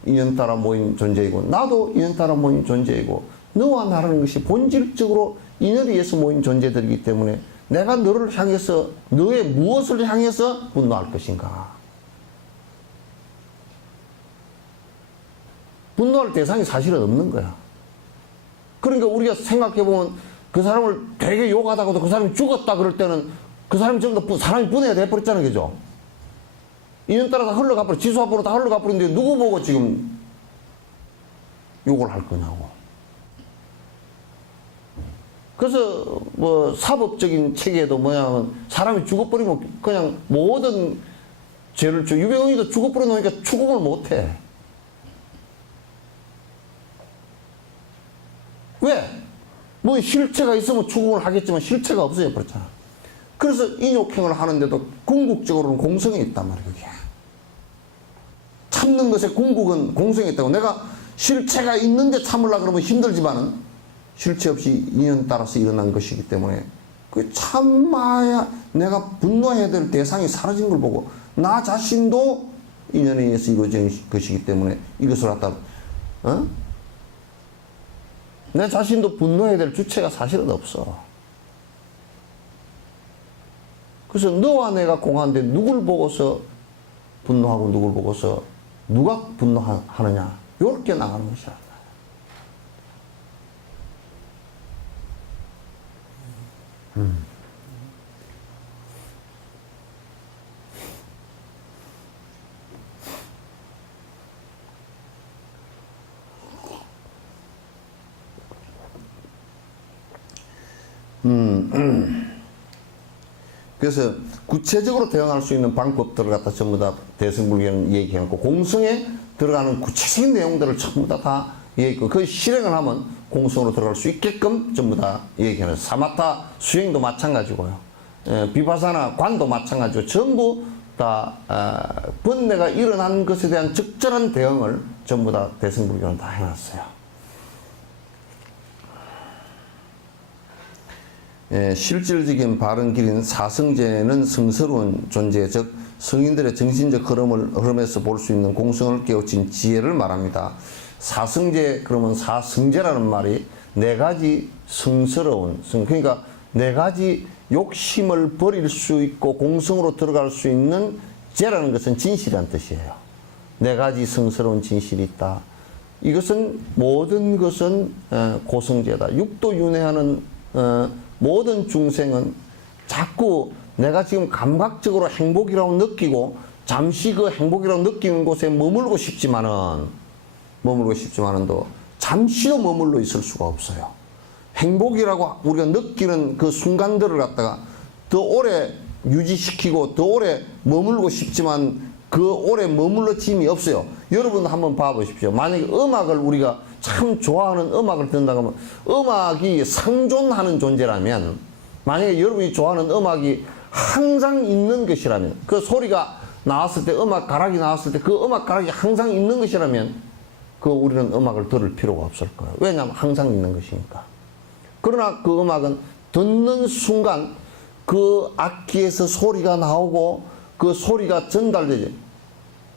인연 따라 모인 존재이고 나도 인연 따라 모인 존재이고, 너와 나라는 것이 본질적으로 인연에 의해서 모인 존재들이기 때문에 내가 너를 향해서, 너의 무엇을 향해서 분노할 것인가. 분노할 대상이 사실은 없는 거야. 그러니까 우리가 생각해보면 그 사람을 되게 욕하다가도 그 사람이 죽었다 그럴 때는 그 사람이 전부 다 사람이 분해가 돼버렸잖아, 그죠? 인연 따라 다 흘러가버려, 지수 앞으로 다 흘러가버리는데 누구 보고 지금 욕을 할 거냐고. 그래서 뭐 사법적인 체계도 뭐냐면, 사람이 죽어버리면 그냥 모든 죄를 유병헌이도 죽어버려 놓으니까 추궁을 못해. 왜? 뭐 실체가 있으면 추궁을 하겠지만 실체가 없어져 버렸잖아. 그래서 인욕행을 하는데도 궁극적으로는 공성이 있단 말이야, 그게. 참는 것에 궁극은 공성이 있다고. 내가 실체가 있는데 참으려고 그러면 힘들지만은 실체 없이 인연 따라서 일어난 것이기 때문에 그 참아야 내가 분노해야 될 대상이 사라진 걸 보고, 나 자신도 인연에 의해서 이루어진 것이기 때문에 이것을 갖다, 내 자신도 분노해야 될 주체가 사실은 없어. 그래서 너와 내가 공하는데 누굴 보고서 분노하고 누굴 보고서 누가 분노하느냐, 요렇게 나가는 것이야. 그래서 구체적으로 대응할 수 있는 방법들을 갖다 전부 다 대승불교는 얘기해놓고, 공성에 들어가는 구체적인 내용들을 전부 다 얘기했고, 그 실행을 하면 공성으로 들어갈 수 있게끔 전부 다 얘기해놨어요. 사마타 수행도 마찬가지고요. 비파사나 관도 마찬가지고, 전부 다 번뇌가 일어난 것에 대한 적절한 대응을 전부 다 대승불교는 다 해놨어요. 실질적인 바른 길인 사성제는 성스러운 존재, 즉 성인들의 정신적 흐름에서 볼 수 있는 공성을 깨우친 지혜를 말합니다. 사성제, 그러면 사성제라는 말이 네 가지 성스러운, 그러니까 네 가지 욕심을 버릴 수 있고 공성으로 들어갈 수 있는 제라는 것은 진실이라는 뜻이에요. 네 가지 성스러운 진실이 있다. 이것은 모든 것은 고성제다. 육도윤회하는 모든 중생은 자꾸 내가 지금 감각적으로 행복이라고 느끼고 잠시 그 행복이라고 느끼는 곳에 머물고 싶지만은도 잠시도 머물러 있을 수가 없어요. 행복이라고 우리가 느끼는 그 순간들을 갖다가 더 오래 유지시키고 더 오래 머물고 싶지만 그 오래 머물러짐이 없어요. 여러분 한번 봐보십시오. 만약에 음악을 우리가 참 좋아하는 음악을 듣는다고 하면 음악이 상존하는 존재라면, 만약에 여러분이 좋아하는 음악이 항상 있는 것이라면, 그 소리가 나왔을 때, 음악 가락이 나왔을 때 그 음악 가락이 항상 있는 것이라면 우리는 음악을 들을 필요가 없을 거예요. 왜냐하면 항상 있는 것이니까. 그러나 그 음악은 듣는 순간 그 악기에서 소리가 나오고 그 소리가 전달되죠.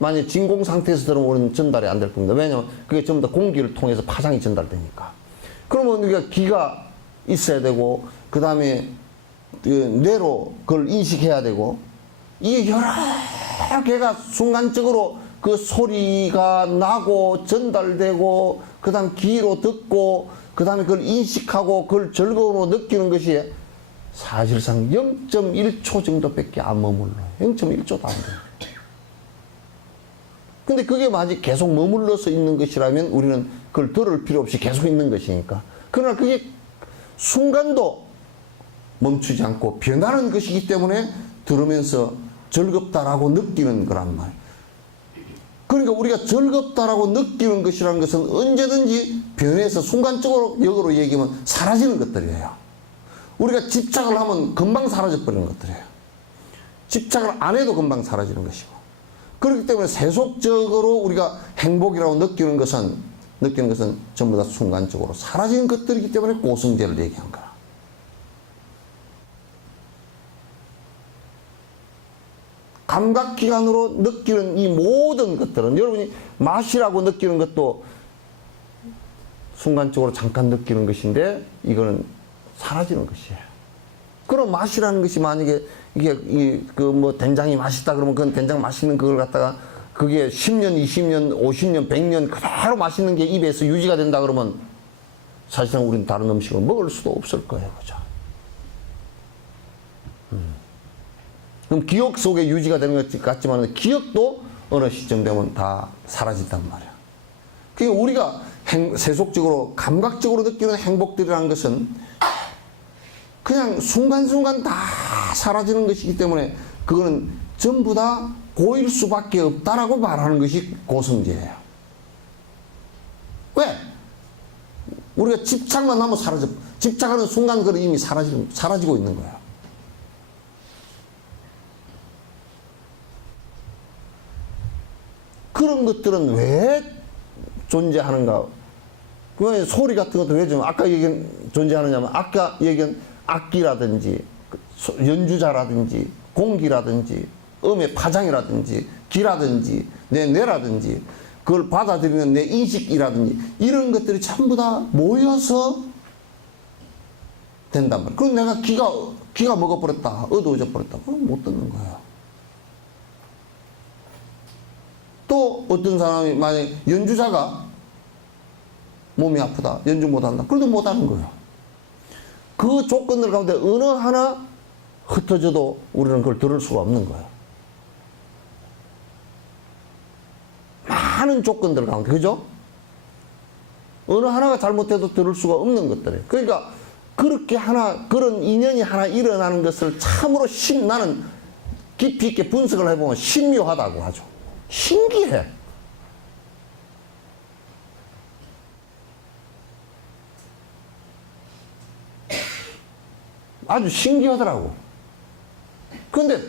만약 진공 상태에서 들으면 우리는 전달이 안 될 겁니다. 왜냐하면 그게 전부 다 공기를 통해서 파장이 전달되니까. 그러면 우리가 귀가 있어야 되고, 그 다음에 뇌로 그걸 인식해야 되고, 이게 여러 개가 순간적으로 그 소리가 나고 전달되고, 그 다음 귀로 듣고, 그 다음에 그걸 인식하고 그걸 즐거움으로 느끼는 것이 사실상 0.1초 정도밖에 안 머물러요. 0.1초도 안 돼요. 근데 그게 만약 계속 머물러서 있는 것이라면 우리는 그걸 들을 필요 없이 계속 있는 것이니까. 그러나 그게 순간도 멈추지 않고 변하는 것이기 때문에 들으면서 즐겁다라고 느끼는 거란 말이에요. 그러니까 우리가 즐겁다라고 느끼는 것이라는 것은 언제든지 변해서 순간적으로 역으로 얘기하면 사라지는 것들이에요. 우리가 집착을 하면 금방 사라져 버리는 것들이에요. 집착을 안 해도 금방 사라지는 것이고. 그렇기 때문에 세속적으로 우리가 행복이라고 느끼는 것은 전부 다 순간적으로 사라지는 것들이기 때문에 고성제를 얘기한 거라. 감각기관으로 느끼는 이 모든 것들은, 여러분이 맛이라고 느끼는 것도 순간적으로 잠깐 느끼는 것인데 이거는 사라지는 것이에요. 그럼 맛이라는 것이 만약에 이게 된장이 맛있다 그러면 그건 된장 맛있는 그걸 갖다가 그게 10년, 20년, 50년, 100년 그대로 맛있는 게 입에서 유지가 된다 그러면 사실상 우리는 다른 음식을 먹을 수도 없을 거예요. 그죠? 그럼 기억 속에 유지가 되는 것 같지만 기억도 어느 시점 되면 다 사라진단 말이야. 그러니까 우리가 세속적으로 감각적으로 느끼는 행복들이라는 것은 그냥 순간순간 다 사라지는 것이기 때문에 그거는 전부 다 고일 수밖에 없다라고 말하는 것이 고성제예요. 왜? 우리가 집착만 하면 집착하는 순간 그는 이미 사라지고 있는 거예요. 그런 것들은 왜 존재하는가? 그 소리 같은 것도 왜 좀 아까 얘기한 존재하느냐면, 아까 얘기한 악기라든지 연주자라든지 공기라든지 음의 파장이라든지 기라든지 내 뇌라든지 그걸 받아들이는 내 인식이라든지 이런 것들이 전부 다 모여서 된단 말이에요. 그럼 내가 귀가 먹어버렸다, 어두워져 버렸다, 그럼 못 듣는 거예요. 또 어떤 사람이 만약에 연주자가 몸이 아프다, 연주 못한다, 그래도 못하는 거예요. 그 조건들 가운데 어느 하나 흩어져도 우리는 그걸 들을 수가 없는 거예요. 많은 조건들 가운데, 그죠? 어느 하나가 잘못해도 들을 수가 없는 것들이에요. 그러니까 그런 인연이 하나 일어나는 것을 참으로 나는 깊이 있게 분석을 해보면 신묘하다고 하죠. 신기해. 아주 신기하더라고. 그런데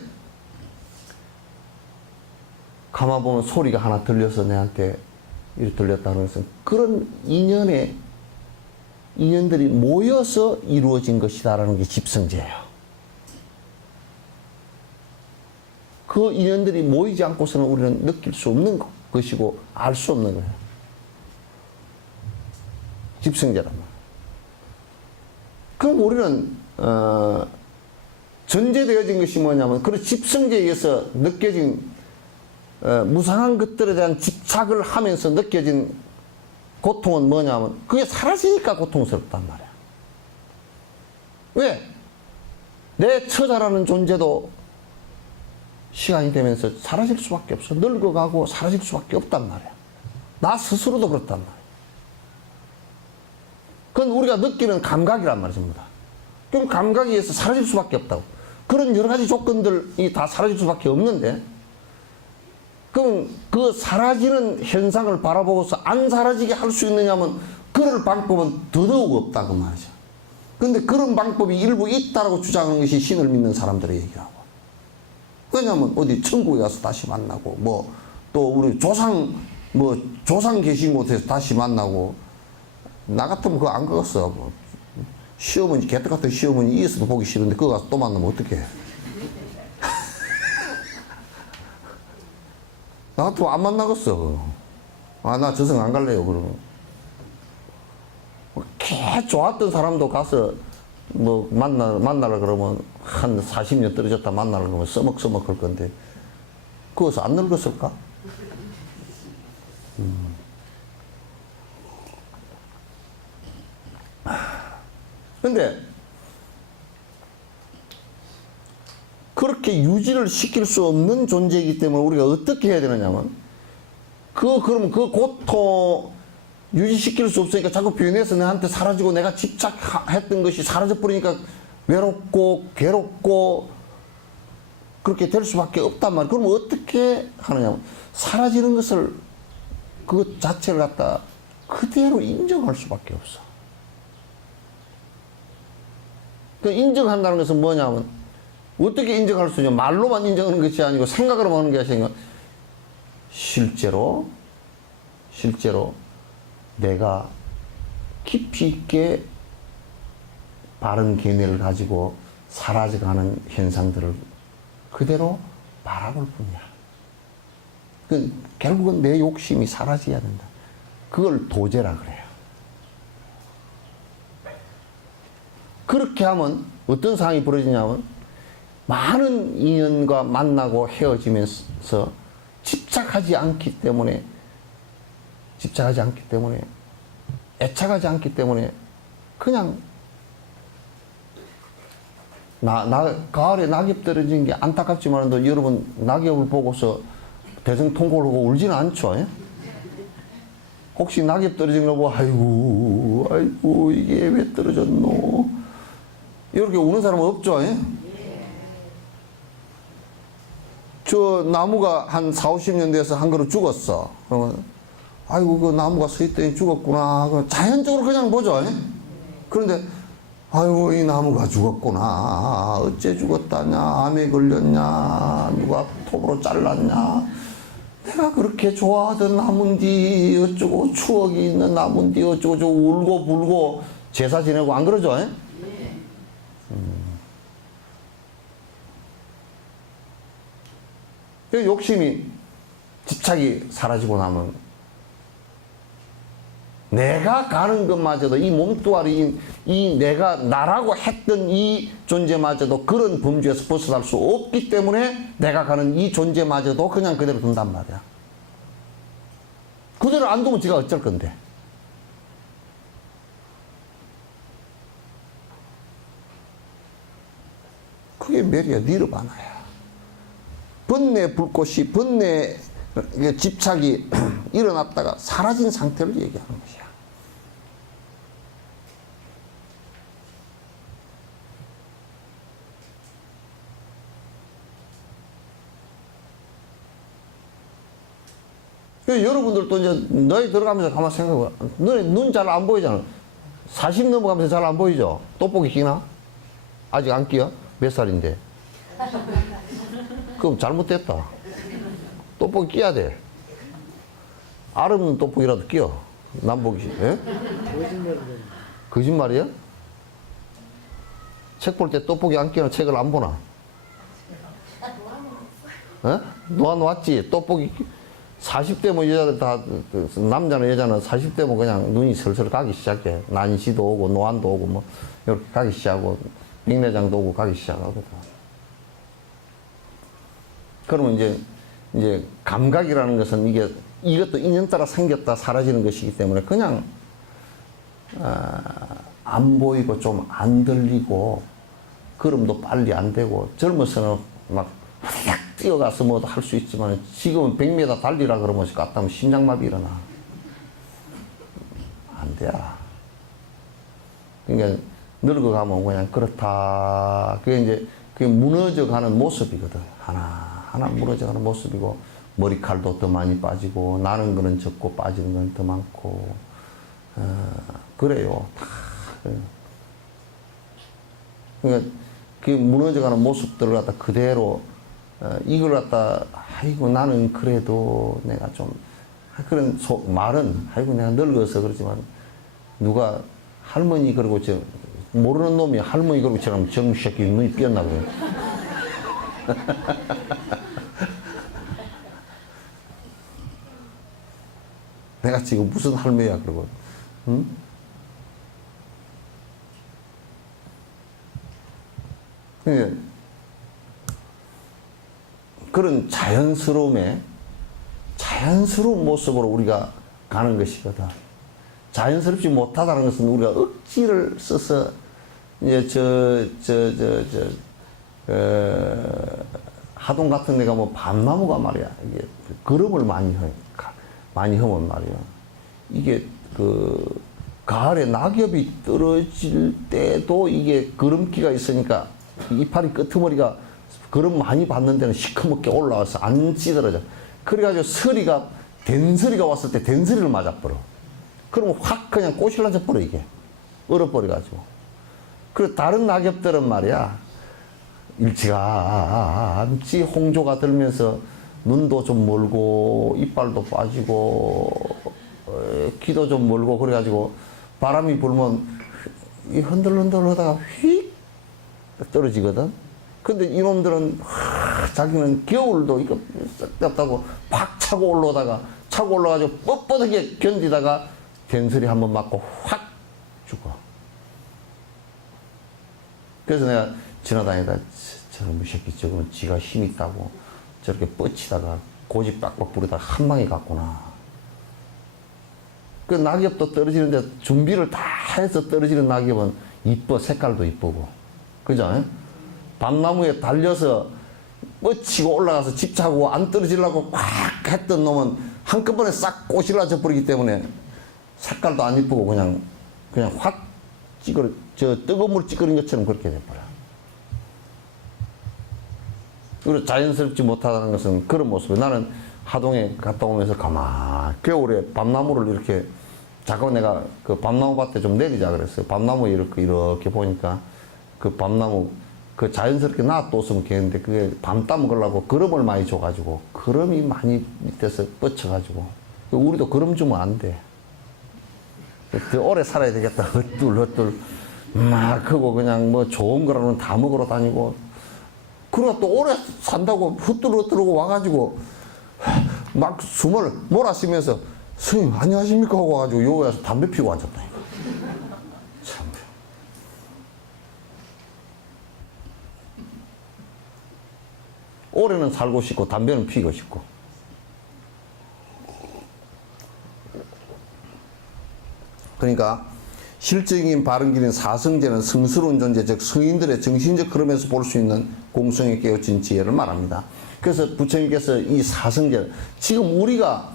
가만 보면 소리가 하나 들려서 내한테 이렇게 들렸다는 것은 그런 인연의 인연들이 모여서 이루어진 것이다라는 게 집성제예요. 그 인연들이 모이지 않고서는 우리는 느낄 수 없는 것이고 알 수 없는 거예요. 집성제란 말이에요. 그럼 우리는 전제되어진 것이 뭐냐면 그런 집성제에 의해서 느껴진 무상한 것들에 대한 집착을 하면서 느껴진 고통은 뭐냐면 그게 사라지니까 고통스럽단 말이야. 왜? 내 처자라는 존재도 시간이 되면서 사라질 수밖에 없어. 늙어가고 사라질 수밖에 없단 말이야. 나 스스로도 그렇단 말이야. 그건 우리가 느끼는 감각이란 말입니다. 그럼 감각에 의해서 사라질 수밖에 없다고. 그런 여러 가지 조건들이 다 사라질 수밖에 없는데 그럼 그 사라지는 현상을 바라보고서 안 사라지게 할 수 있느냐면 그럴 방법은 더더욱 없다고 말이죠. 그런데 그런 방법이 일부 있다라고 주장하는 것이 신을 믿는 사람들의 얘기라고. 왜냐하면 어디 천국에 가서 다시 만나고 뭐 또 우리 조상 계신 곳에서 다시 만나고 나 같으면 그거 안 가겠어. 시어머니 개떡 같은 시어머니 이에서도 보기 싫은데 그거 가서 또 만나면 어떡해. 나 같으면 안 만나겠어. 아, 나 저승 안 갈래요, 그러면. 개 좋았던 사람도 가서, 뭐, 만나라 그러면, 한 40년 떨어졌다 만나라 그러면 써먹써먹 할 건데, 그거서 안 늙었을까? 근데, 그렇게 유지를 시킬 수 없는 존재이기 때문에 우리가 어떻게 해야 되느냐면 그러면 그 고통 유지시킬 수 없으니까 자꾸 변해서 내한테 사라지고 내가 집착했던 것이 사라져버리니까 외롭고 괴롭고 그렇게 될 수밖에 없단 말이에요. 그러면 어떻게 하느냐면 사라지는 것을 그 자체를 갖다 그대로 인정할 수밖에 없어. 그 인정한다는 것은 뭐냐면 어떻게 인정할 수 있냐? 말로만 인정하는 것이 아니고 생각으로 하는 게 아니라 실제로 내가 깊이 있게 바른 견해를 가지고 사라져가는 현상들을 그대로 바라볼 뿐이야. 결국은 내 욕심이 사라져야 된다. 그걸 도제라 그래요. 그렇게 하면 어떤 상황이 벌어지냐면 많은 인연과 만나고 헤어지면서 집착하지 않기 때문에 애착하지 않기 때문에 그냥 가을에 낙엽 떨어진 게 안타깝지만도 여러분 낙엽을 보고서 대성통곡을 하고 울지는 않죠. 예? 혹시 낙엽 떨어진 거 보고 아이고 이게 왜 떨어졌노 이렇게 우는 사람은 없죠. 예? 저 나무가 한 40, 50년 돼서 한 그루 죽었어. 그러면 아이고 그 나무가 서 있더니 죽었구나. 자연적으로 그냥 보죠. 그런데 아이고 이 나무가 죽었구나. 어째 죽었다냐. 암에 걸렸냐. 누가 톱으로 잘랐냐. 내가 그렇게 좋아하던 나무인데 어쩌고 추억이 있는 나무인데 어쩌고 저쩌고 울고 불고 제사 지내고 안 그러죠. 욕심이 집착이 사라지고 나면 내가 가는 것마저도 이 몸뚱아리 이 내가 나라고 했던 이 존재마저도 그런 범주에서 벗어날 수 없기 때문에 내가 가는 이 존재마저도 그냥 그대로 둔단 말이야. 그대로 안 두면 지가 어쩔 건데. 그게 멸이야. 니르바나야. 번뇌 불꽃이 번뇌 집착이 일어났다가 사라진 상태를 얘기하는 것이야. 여러분들도 이제 너희 들어가면서 가만 생각해봐. 너희 눈 잘 안 보이잖아. 40 넘어가면서 잘 안 보이죠? 떡볶이 끼나? 아직 안 끼어? 몇 살인데? 그럼 잘못됐다. 떡볶이 끼야 돼. 알 없는 떡볶이라도 끼어. 남 보기 싫어. 거짓말이야? 책 볼 때 떡볶이 안 끼나 책을 안 보나? 어? 놓았지. 떡볶이 40대 뭐 여자들 다 남자는 여자는 40대 뭐 그냥 눈이 슬슬 가기 시작해. 난시도 오고 노안도 오고 뭐 이렇게 가기 시작하고 백내장도 오고 가기 시작하거든. 그러면 이제 감각이라는 것은 이것도 인연 따라 생겼다 사라지는 것이기 때문에 그냥 안 보이고 좀 안 들리고 걸음도 빨리 안 되고 젊어서는 막 휙 뛰어가서 뭐도 할 수 있지만 지금은 100m 달리라 그러면 갔다 하면 심장마비 일어나. 안 돼. 그러니까 늙어가면 그냥 그렇다. 그게 무너져가는 모습이거든. 하나 무너져가는 모습이고 머리칼도 더 많이 빠지고 나는 거는 적고 빠지는 건 더 많고 그래요. 다 그래요. 그러니까 그 무너져가는 모습들을 갖다 그대로 이걸 갖다 아이고 나는 그래도 내가 좀 그런 말은 아이고 내가 늙어서 그렇지만 누가 할머니 그러고 저 모르는 놈이 할머니 그러고 저랑 정새끼 눈이 삐었나 그래. 내가 지금 무슨 할머니야 그러고 응? 그런 자연스러운 모습으로 우리가 가는 것이거든. 자연스럽지 못하다는 것은 우리가 억지를 써서 이제 하동 같은 데가 뭐 밤나무가 말이야. 이게 걸음을 많이 하면 말이야. 이게 가을에 낙엽이 떨어질 때도 이게 걸음기가 있으니까 이파리 끄트머리가 걸음 많이 받는 데는 시커멓게 올라와서 안 찌들어져. 그래가지고 된서리가 왔을 때 된서리를 맞아버려. 그러면 확 그냥 꼬실라져 버려, 이게. 얼어버려가지고. 그리고 다른 낙엽들은 말이야, 일찌감치 홍조가 들면서 눈도 좀 멀고, 이빨도 빠지고, 귀도 좀 멀고, 그래가지고 바람이 불면 흔들흔들 하다가 휙 떨어지거든. 근데 이놈들은 자기는 겨울도 이거 쓸데없다고 팍 차고 올라오다가 차고 올라가지고 뻣뻣하게 견디다가 된소리 한번 맞고 확 죽어. 그래서 내가 지나다니다 저놈의 새끼 저거는 지가 힘 있다고 저렇게 뻗치다가 고집 빡빡 부르다가 한 방에 갔구나. 그 낙엽도 떨어지는데 준비를 다 해서 떨어지는 낙엽은 이뻐. 색깔도 이쁘고. 그죠? 밤나무에 달려서 뻗치고 올라가서 집차고 안 떨어지려고 꽉 했던 놈은 한꺼번에 싹 꼬실라져 버리기 때문에 색깔도 안 이쁘고 그냥 확 뜨거운 물 찌그린 것처럼 그렇게 돼버려. 그리고 자연스럽지 못하다는 것은 그런 모습이에요. 나는 하동에 갔다 오면서 겨울에 밤나무를 이렇게 자꾸 내가 그 밤나무 밭에 좀 내리자 그랬어요. 밤나무 이렇게 보니까 그 밤나무 그 자연스럽게 놔뒀으면 좋겠는데 그게 밤따 먹으려고 거름을 많이 줘가지고 거름이 많이 밑에서 뻗쳐가지고 우리도 거름 주면 안 돼. 더 오래 살아야 되겠다. 헛둘 막 하고 그냥 뭐 좋은 거라면 다 먹으러 다니고 그러다 또 오래 산다고 헛둘 와가지고 막 숨을 몰아쉬면서 스님 안녕하십니까 하고 와가지고 여기 와서 담배 피우고 앉았다니까. 참. 오래는 살고 싶고 담배는 피우고 싶고. 그러니까 실적인 바른길인 사성제는 성스러운 존재, 즉 성인들의 정신적 흐름에서 볼 수 있는 공성에 깨우친 지혜를 말합니다. 그래서 부처님께서 이 사성제, 지금 우리가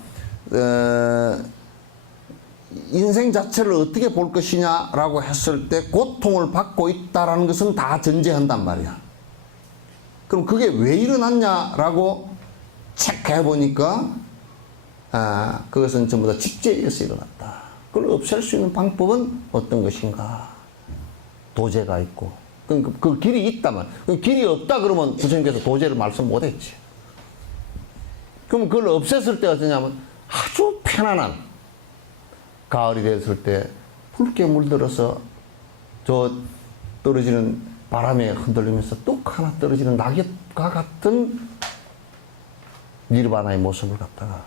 인생 자체를 어떻게 볼 것이냐라고 했을 때 고통을 받고 있다라는 것은 다 전제한단 말이야. 그럼 그게 왜 일어났냐라고 체크해 보니까 그것은 전부 다 집제에 의해서 일어났다. 그걸 없앨 수 있는 방법은 어떤 것인가? 도제가 있고. 그 길이 있다면. 그 길이 없다 그러면 부처님께서 도제를 말씀 못했지. 그럼 그걸 없앴을 때 어떠냐면 아주 편안한 가을이 됐을 때 붉게 물들어서 저 떨어지는 바람에 흔들리면서 뚝 하나 떨어지는 낙엽과 같은 니르바나의 모습을 갖다가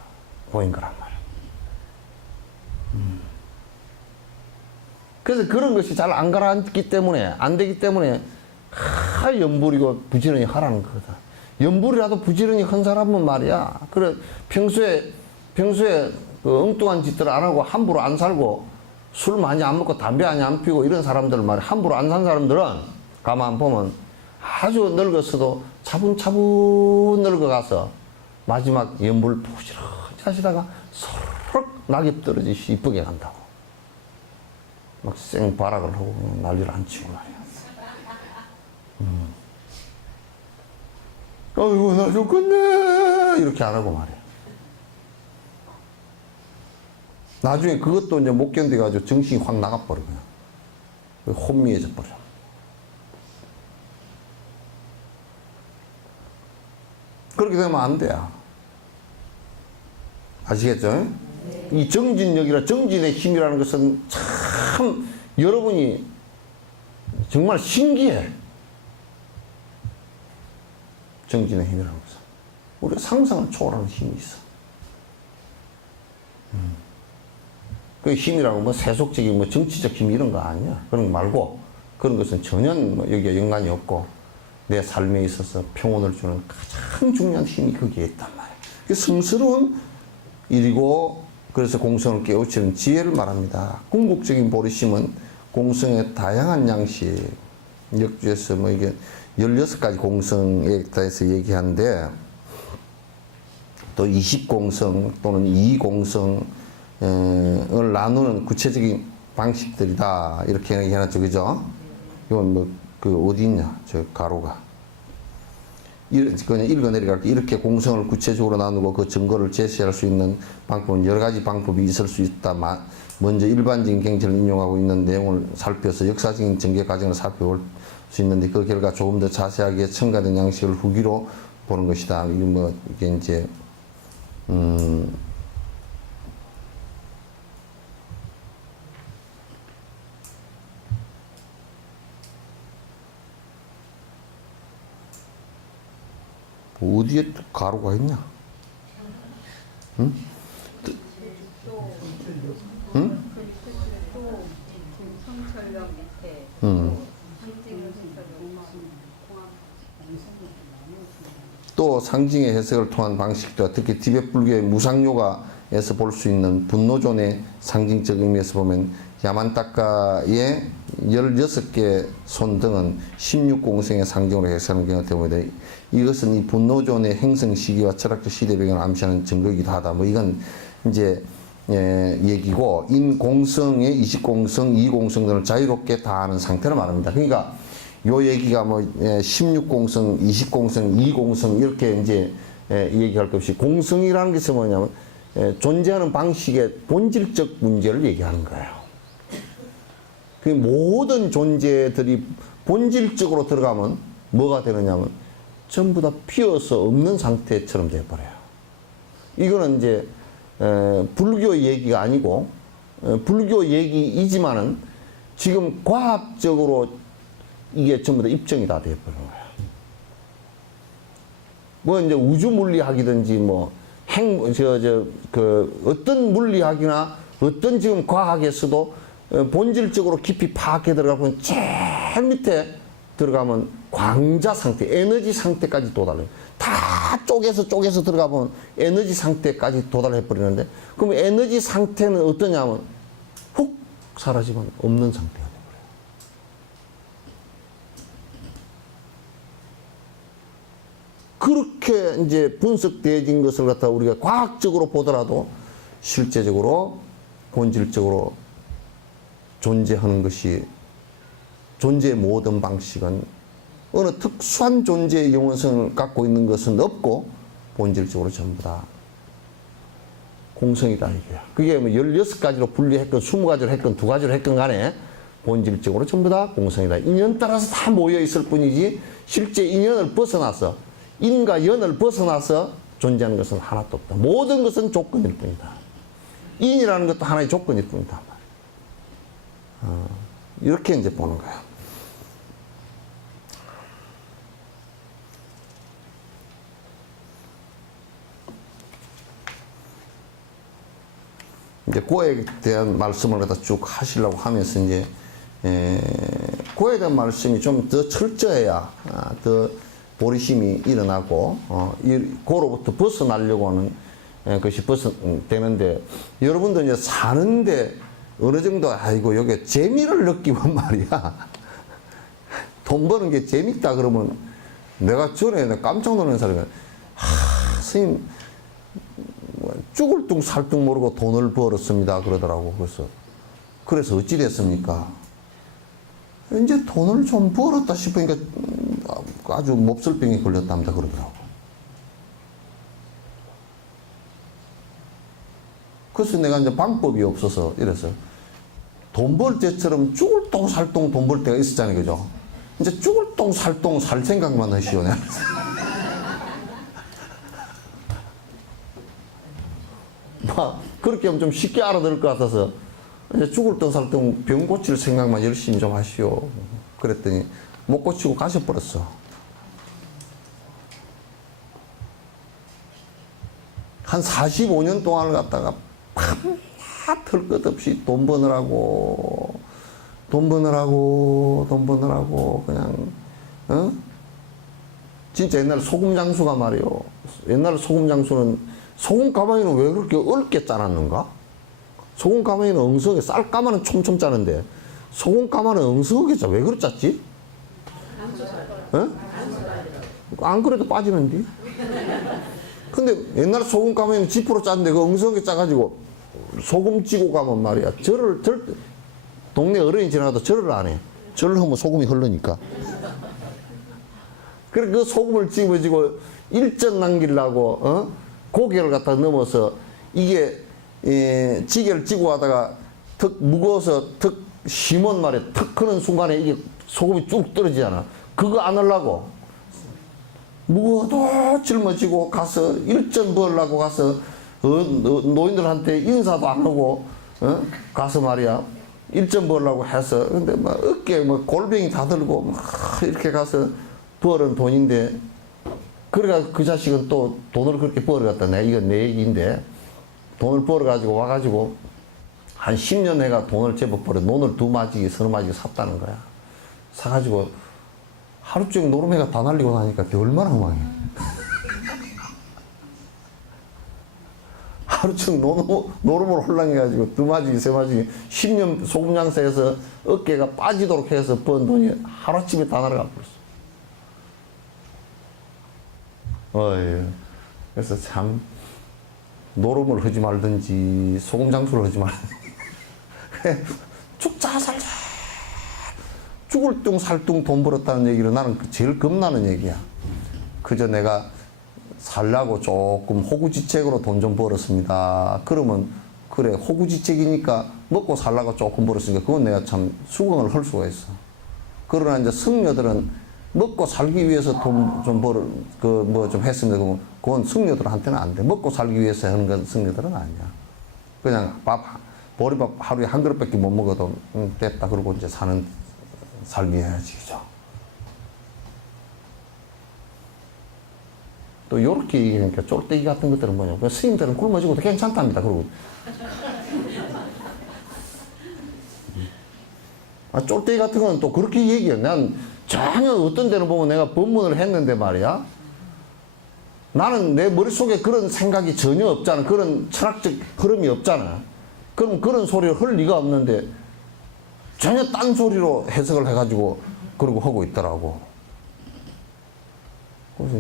보인 거란 말이에요. 그래서 그런 것이 잘 안 가라앉기 때문에, 안 되기 때문에, 연불이고 부지런히 하라는 거거든. 연불이라도 부지런히 한 사람은 말이야. 그래, 평소에 그 엉뚱한 짓들 안 하고 함부로 안 살고 술 많이 안 먹고 담배 많이 안 피우고 이런 사람들 말이야. 함부로 안 산 사람들은 가만 보면 아주 늙었어도 차분차분 늙어가서 마지막 연불 부지런히 하시다가 서로 낙엽 떨어지시 이쁘게 간다고. 막 생바락을 하고 난리를 안 치고 말이야. 아이고, 나 죽겠네. 이렇게 안 하고 말이야. 나중에 그것도 이제 못 견뎌가지고 정신이 확 나가버려, 그냥. 혼미해져 버려. 그렇게 되면 안 돼요. 아시겠죠? 이 정진력이라 정진의 힘이라는 것은 참 여러분이 정말 신기해. 정진의 힘이라는 것은. 우리가 상상을 초월하는 힘이 있어. 그 힘이라고 뭐 세속적인 뭐 정치적 힘 이런 거 아니야. 그런 거 말고 그런 것은 전혀 뭐 여기에 연관이 없고 내 삶에 있어서 평온을 주는 가장 중요한 힘이 거기에 있단 말이야. 그 성스러운 일이고 그래서 공성을 깨우치는 지혜를 말합니다. 궁극적인 보리심은 공성의 다양한 양식, 역주에서 뭐 이게 16가지 공성에 대해서 얘기하는데 또 20공성 또는 2공성을 나누는 구체적인 방식들이다. 이렇게 얘기해놨죠. 그죠? 이건 뭐, 어디 있냐? 저 가로가. 그냥 읽어내려갈게. 이렇게 공성을 구체적으로 나누고 그 증거를 제시할 수 있는 방법은 여러 가지 방법이 있을 수 있다. 먼저 일반적인 경제를 인용하고 있는 내용을 살펴서 역사적인 전개 과정을 살펴볼 수 있는데 그 결과 조금 더 자세하게 첨가된 양식을 후기로 보는 것이다. 이게 이제, 어디에 가루가 있냐? 응? 응? 또 상징의 해석을 통한 방식도 특히 티베트 불교의 무상요가에서 볼 수 있는 분노존의 상징적 의미에서 보면 야만타카의 16개 손 등은 16공성의 상징으로 해석하는 경우가 때문에 이것은 이 분노존의 행성 시기와 철학적 시대 배경을 암시하는 증거이기도 하다. 뭐 이건 이제 얘기고 인공성의 20공성, 2공성 등을 자유롭게 다하는 상태를 말합니다. 그러니까 요 얘기가 뭐 16공성, 20공성, 2공성 이렇게 이제 얘기할 것 없이 공성이라는 것은 뭐냐면 존재하는 방식의 본질적 문제를 얘기하는 거예요. 그 모든 존재들이 본질적으로 들어가면 뭐가 되느냐면 전부 다 피어서 없는 상태처럼 돼버려요. 이거는 이제 불교 얘기가 아니고 불교 얘기이지만은 지금 과학적으로 이게 전부 다 입증이 다 돼버린 거야. 뭐 이제 우주 물리학이든지 뭐 어떤 물리학이나 어떤 지금 과학에서도 본질적으로 깊이 파악해 들어가면 제일 밑에 들어가면 광자 상태, 에너지 상태까지 도달해요. 다 쪼개서 들어가면 에너지 상태까지 도달해 버리는데 그럼 에너지 상태는 어떠냐면 훅 사라지면 없는 상태가 돼버려요. 그렇게 이제 분석되어진 것을 갖다 우리가 과학적으로 보더라도 실제적으로 본질적으로 존재하는 것이 존재의 모든 방식은 어느 특수한 존재의 영원성을 갖고 있는 것은 없고 본질적으로 전부 다 공성이다 이거야. 그게 뭐 16가지로 분리했건 20가지로 했건 2가지로 했건 간에 본질적으로 전부 다 공성이다. 인연 따라서 다 모여 있을 뿐이지 실제 인연을 벗어나서 인과 연을 벗어나서 존재하는 것은 하나도 없다. 모든 것은 조건일 뿐이다. 인이라는 것도 하나의 조건일 뿐이다. 이렇게 이제 보는 거예요. 이제 고에 대한 말씀을 갖다 쭉 하시려고 하면서 이제 고에 대한 말씀이 좀 더 철저해야 더 보리심이 일어나고 고로부터 벗어나려고 하는 것이 벗어되는데, 여러분도 이제 사는데 어느 정도 아이고 여기 재미를 느끼면 말이야, 돈 버는 게 재밌다 그러면, 내가 전에 깜짝 놀란 사람이 스님 죽을 둥 살 둥 모르고 돈을 벌었습니다 그러더라고. 그래서 어찌 됐습니까? 이제 돈을 좀 벌었다 싶으니까 아주 몹쓸 병이 걸렸답니다 그러더라고. 그래서 내가 이제 방법이 없어서 이래서, 돈 벌 때처럼 죽을 똥 살 똥 돈 벌 때가 있었잖아요, 그죠? 이제 죽을 똥 살 똥 살 생각만 하시오. 막 그렇게 하면 좀 쉽게 알아들을 것 같아서, 이제 죽을 똥 살 똥 병 고칠 생각만 열심히 좀 하시오. 그랬더니 못 고치고 가셔버렸어. 한 45년 동안을 갖다가 밤낮 것 없이 돈 버느라고 그냥 진짜 옛날 소금 장수가 말이요. 옛날 소금 장수는, 소금 가마니는 왜 그렇게 어렵게 짜놨는가? 소금 가마니는 엉성하게, 쌀 가마는 촘촘 짜는데 소금 가마는 엉성하게 짜. 왜 그렇게 짰지? 안 그래도 빠지는데. 근데 옛날 소금 가마니는 지프로 짰는데 그 엉성하게 짜가지고 소금 찌고 가면 말이야, 동네 어른이 지나가도 절을 안 해. 절을 하면 소금이 흐르니까. 그래 그 소금을 집어지고 일전 남기려고 고개를 갖다 넘어서, 이게 지게를 찌고 하다가 턱 무거워서 턱 심은 말에 턱 크는 순간에 이게 소금이 쭉 떨어지잖아. 그거 안 하려고 무거워도 짊어지고 가서 일전 벌려고 가서 노인들한테 인사도 안 하고 가서 말이야 일전 벌려고 해서, 근데 막 어깨에 뭐 골병이 다 들고 막 이렇게 가서 벌은 돈인데, 그러니까 그 자식은 또 돈을 그렇게 벌어갔다. 내가 이건 내 얘기인데, 돈을 벌어가지고 와가지고 한 10년 내가 돈을 제법 벌어 논을 2마지기 3마지기 샀다는 거야. 사가지고 하루 종일 노름해가 다 날리고 나니까 그게 얼마나 흥망해. 하루 종일 노름으로 홀랑해가지고 2마지기 3마지기 10년 소금 장사해서 어깨가 빠지도록 해서 번 돈이 하루아침에 다 날아가 버렸어. 그래서 참 노름을 하지 말든지 소금 장수를 하지 말든지 죽자 살자 죽을 둥 살 둥 돈 벌었다는 얘기를 나는 제일 겁나는 얘기야. 그저 내가 살라고 조금 호구지책으로 돈 좀 벌었습니다. 그러면 그래 그러니까 먹고 살라고 조금 벌었으니까 그건 내가 참 수긍을 할 수가 있어. 그러나 이제 승려들은 먹고 살기 위해서 돈 좀 뭐 좀 했습니다. 그건 승려들한테는 안 돼. 먹고 살기 위해서 하는 건 승려들은 아니야. 그냥 보리밥 하루에 한 그릇밖에 못 먹어도 됐다. 그러고 이제 사는 삶이 해야지, 그죠? 또 요렇게 얘기하니까 쫄대기 같은 것들은 뭐냐. 그 스님들은 굶어지고도 괜찮답니다. 그러고. 쫄대기 같은 건 또 그렇게 얘기해. 난 전혀 어떤 데는 보면 내가 법문을 했는데 말이야. 나는 내 머릿속에 그런 생각이 전혀 없잖아. 그런 철학적 흐름이 없잖아. 그럼 그런 소리를 할 리가 없는데 전혀 딴 소리로 해석을 해가지고 그러고 하고 있더라고. 그래서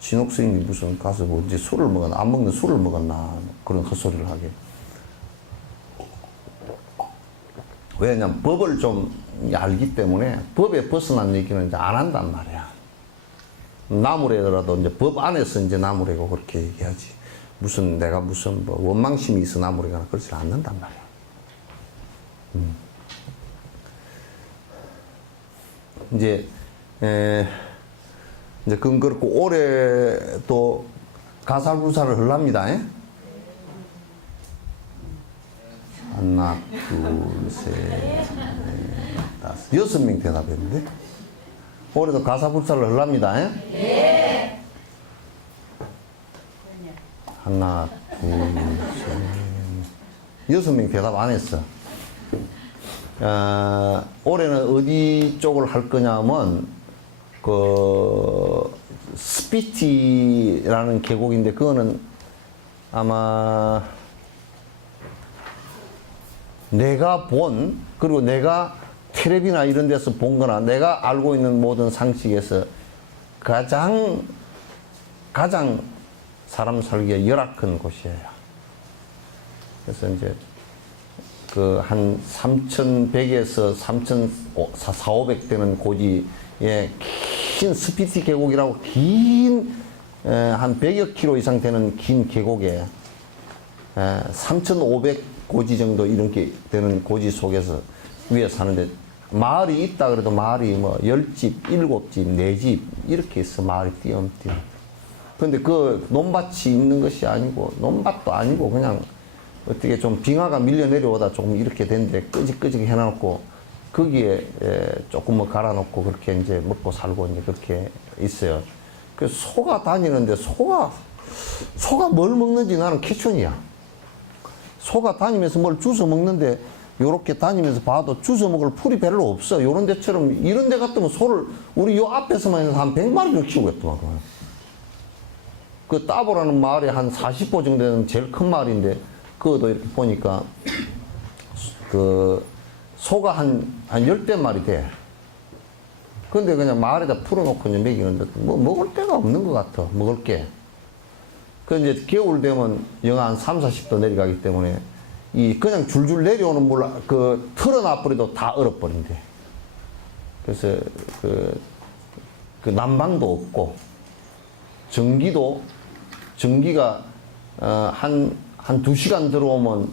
진옥 스님이 무슨 가서 뭐 이제 술을 먹었나, 안 먹는 술을 먹었나, 그런 헛소리를 하게. 왜냐면 법을 좀 알기 때문에 법에 벗어난 얘기는 이제 안 한단 말이야. 나무래더라도 이제 법 안에서 이제 나무래고 그렇게 얘기하지. 내가 무슨 뭐 원망심이 있어 나무래거나 그러지 않는단 말이야. 이제 그건 그렇고 올해 또 가살부사를 하랍니다. 하나, 둘, 셋, 넷, 다섯, 6명 대답했는데? 올해도 가사불사를 하랍니다. 네. 하나, 둘, 셋, 6명 대답 안 했어. 올해는 어디 쪽을 할 거냐면, 스피티라는 계곡인데, 그거는 아마 내가 그리고 내가 텔레비나 이런 데서 본 거나 내가 알고 있는 모든 상식에서 가장 사람 살기에 열악한 곳이에요. 그래서 이제 한 3,100에서 3,400 되는 고지에 긴 스피티 계곡이라고 한 100여 킬로 이상 되는 긴 계곡에 3,500 고지 정도 이렇게 되는 고지 속에서 위에 사는데 마을이 있다 그래도 마을이 뭐 10집, 7집, 4집 이렇게 있어. 마을이 띄엄띄엄. 근데 그 논밭이 있는 것이 아니고 논밭도 아니고 그냥 어떻게 좀 빙하가 밀려 내려오다 조금 이렇게 된데 끄직끄직 해놔놓고 거기에 조금 뭐 갈아놓고 그렇게 이제 먹고 살고 이제 그렇게 있어요. 그 소가 다니는데 소가 뭘 먹는지 나는 퀴촌이야. 소가 다니면서 뭘 주워 먹는데 요렇게 다니면서 봐도 주워 먹을 풀이 별로 없어. 요런 데처럼 이런 데 같으면 소를 우리 요 앞에서만 해서 한 100마리를 키우겠더만. 그 따보라는 마을에 한 40호 정도 되는 제일 큰 마을인데 그것도 이렇게 보니까 소가 한 10대 돼. 근데 그냥 마을에다 풀어놓고 이제 먹이는데 뭐 먹을 데가 없는 것 같아. 먹을 게. 그 이제 겨울 되면 영하 한 3, 40도 내려가기 때문에 그냥 줄줄 내려오는 물 틀어놔버려도 다 얼어버린대. 그래서 그 난방도 없고 전기가 한 2시간 들어오면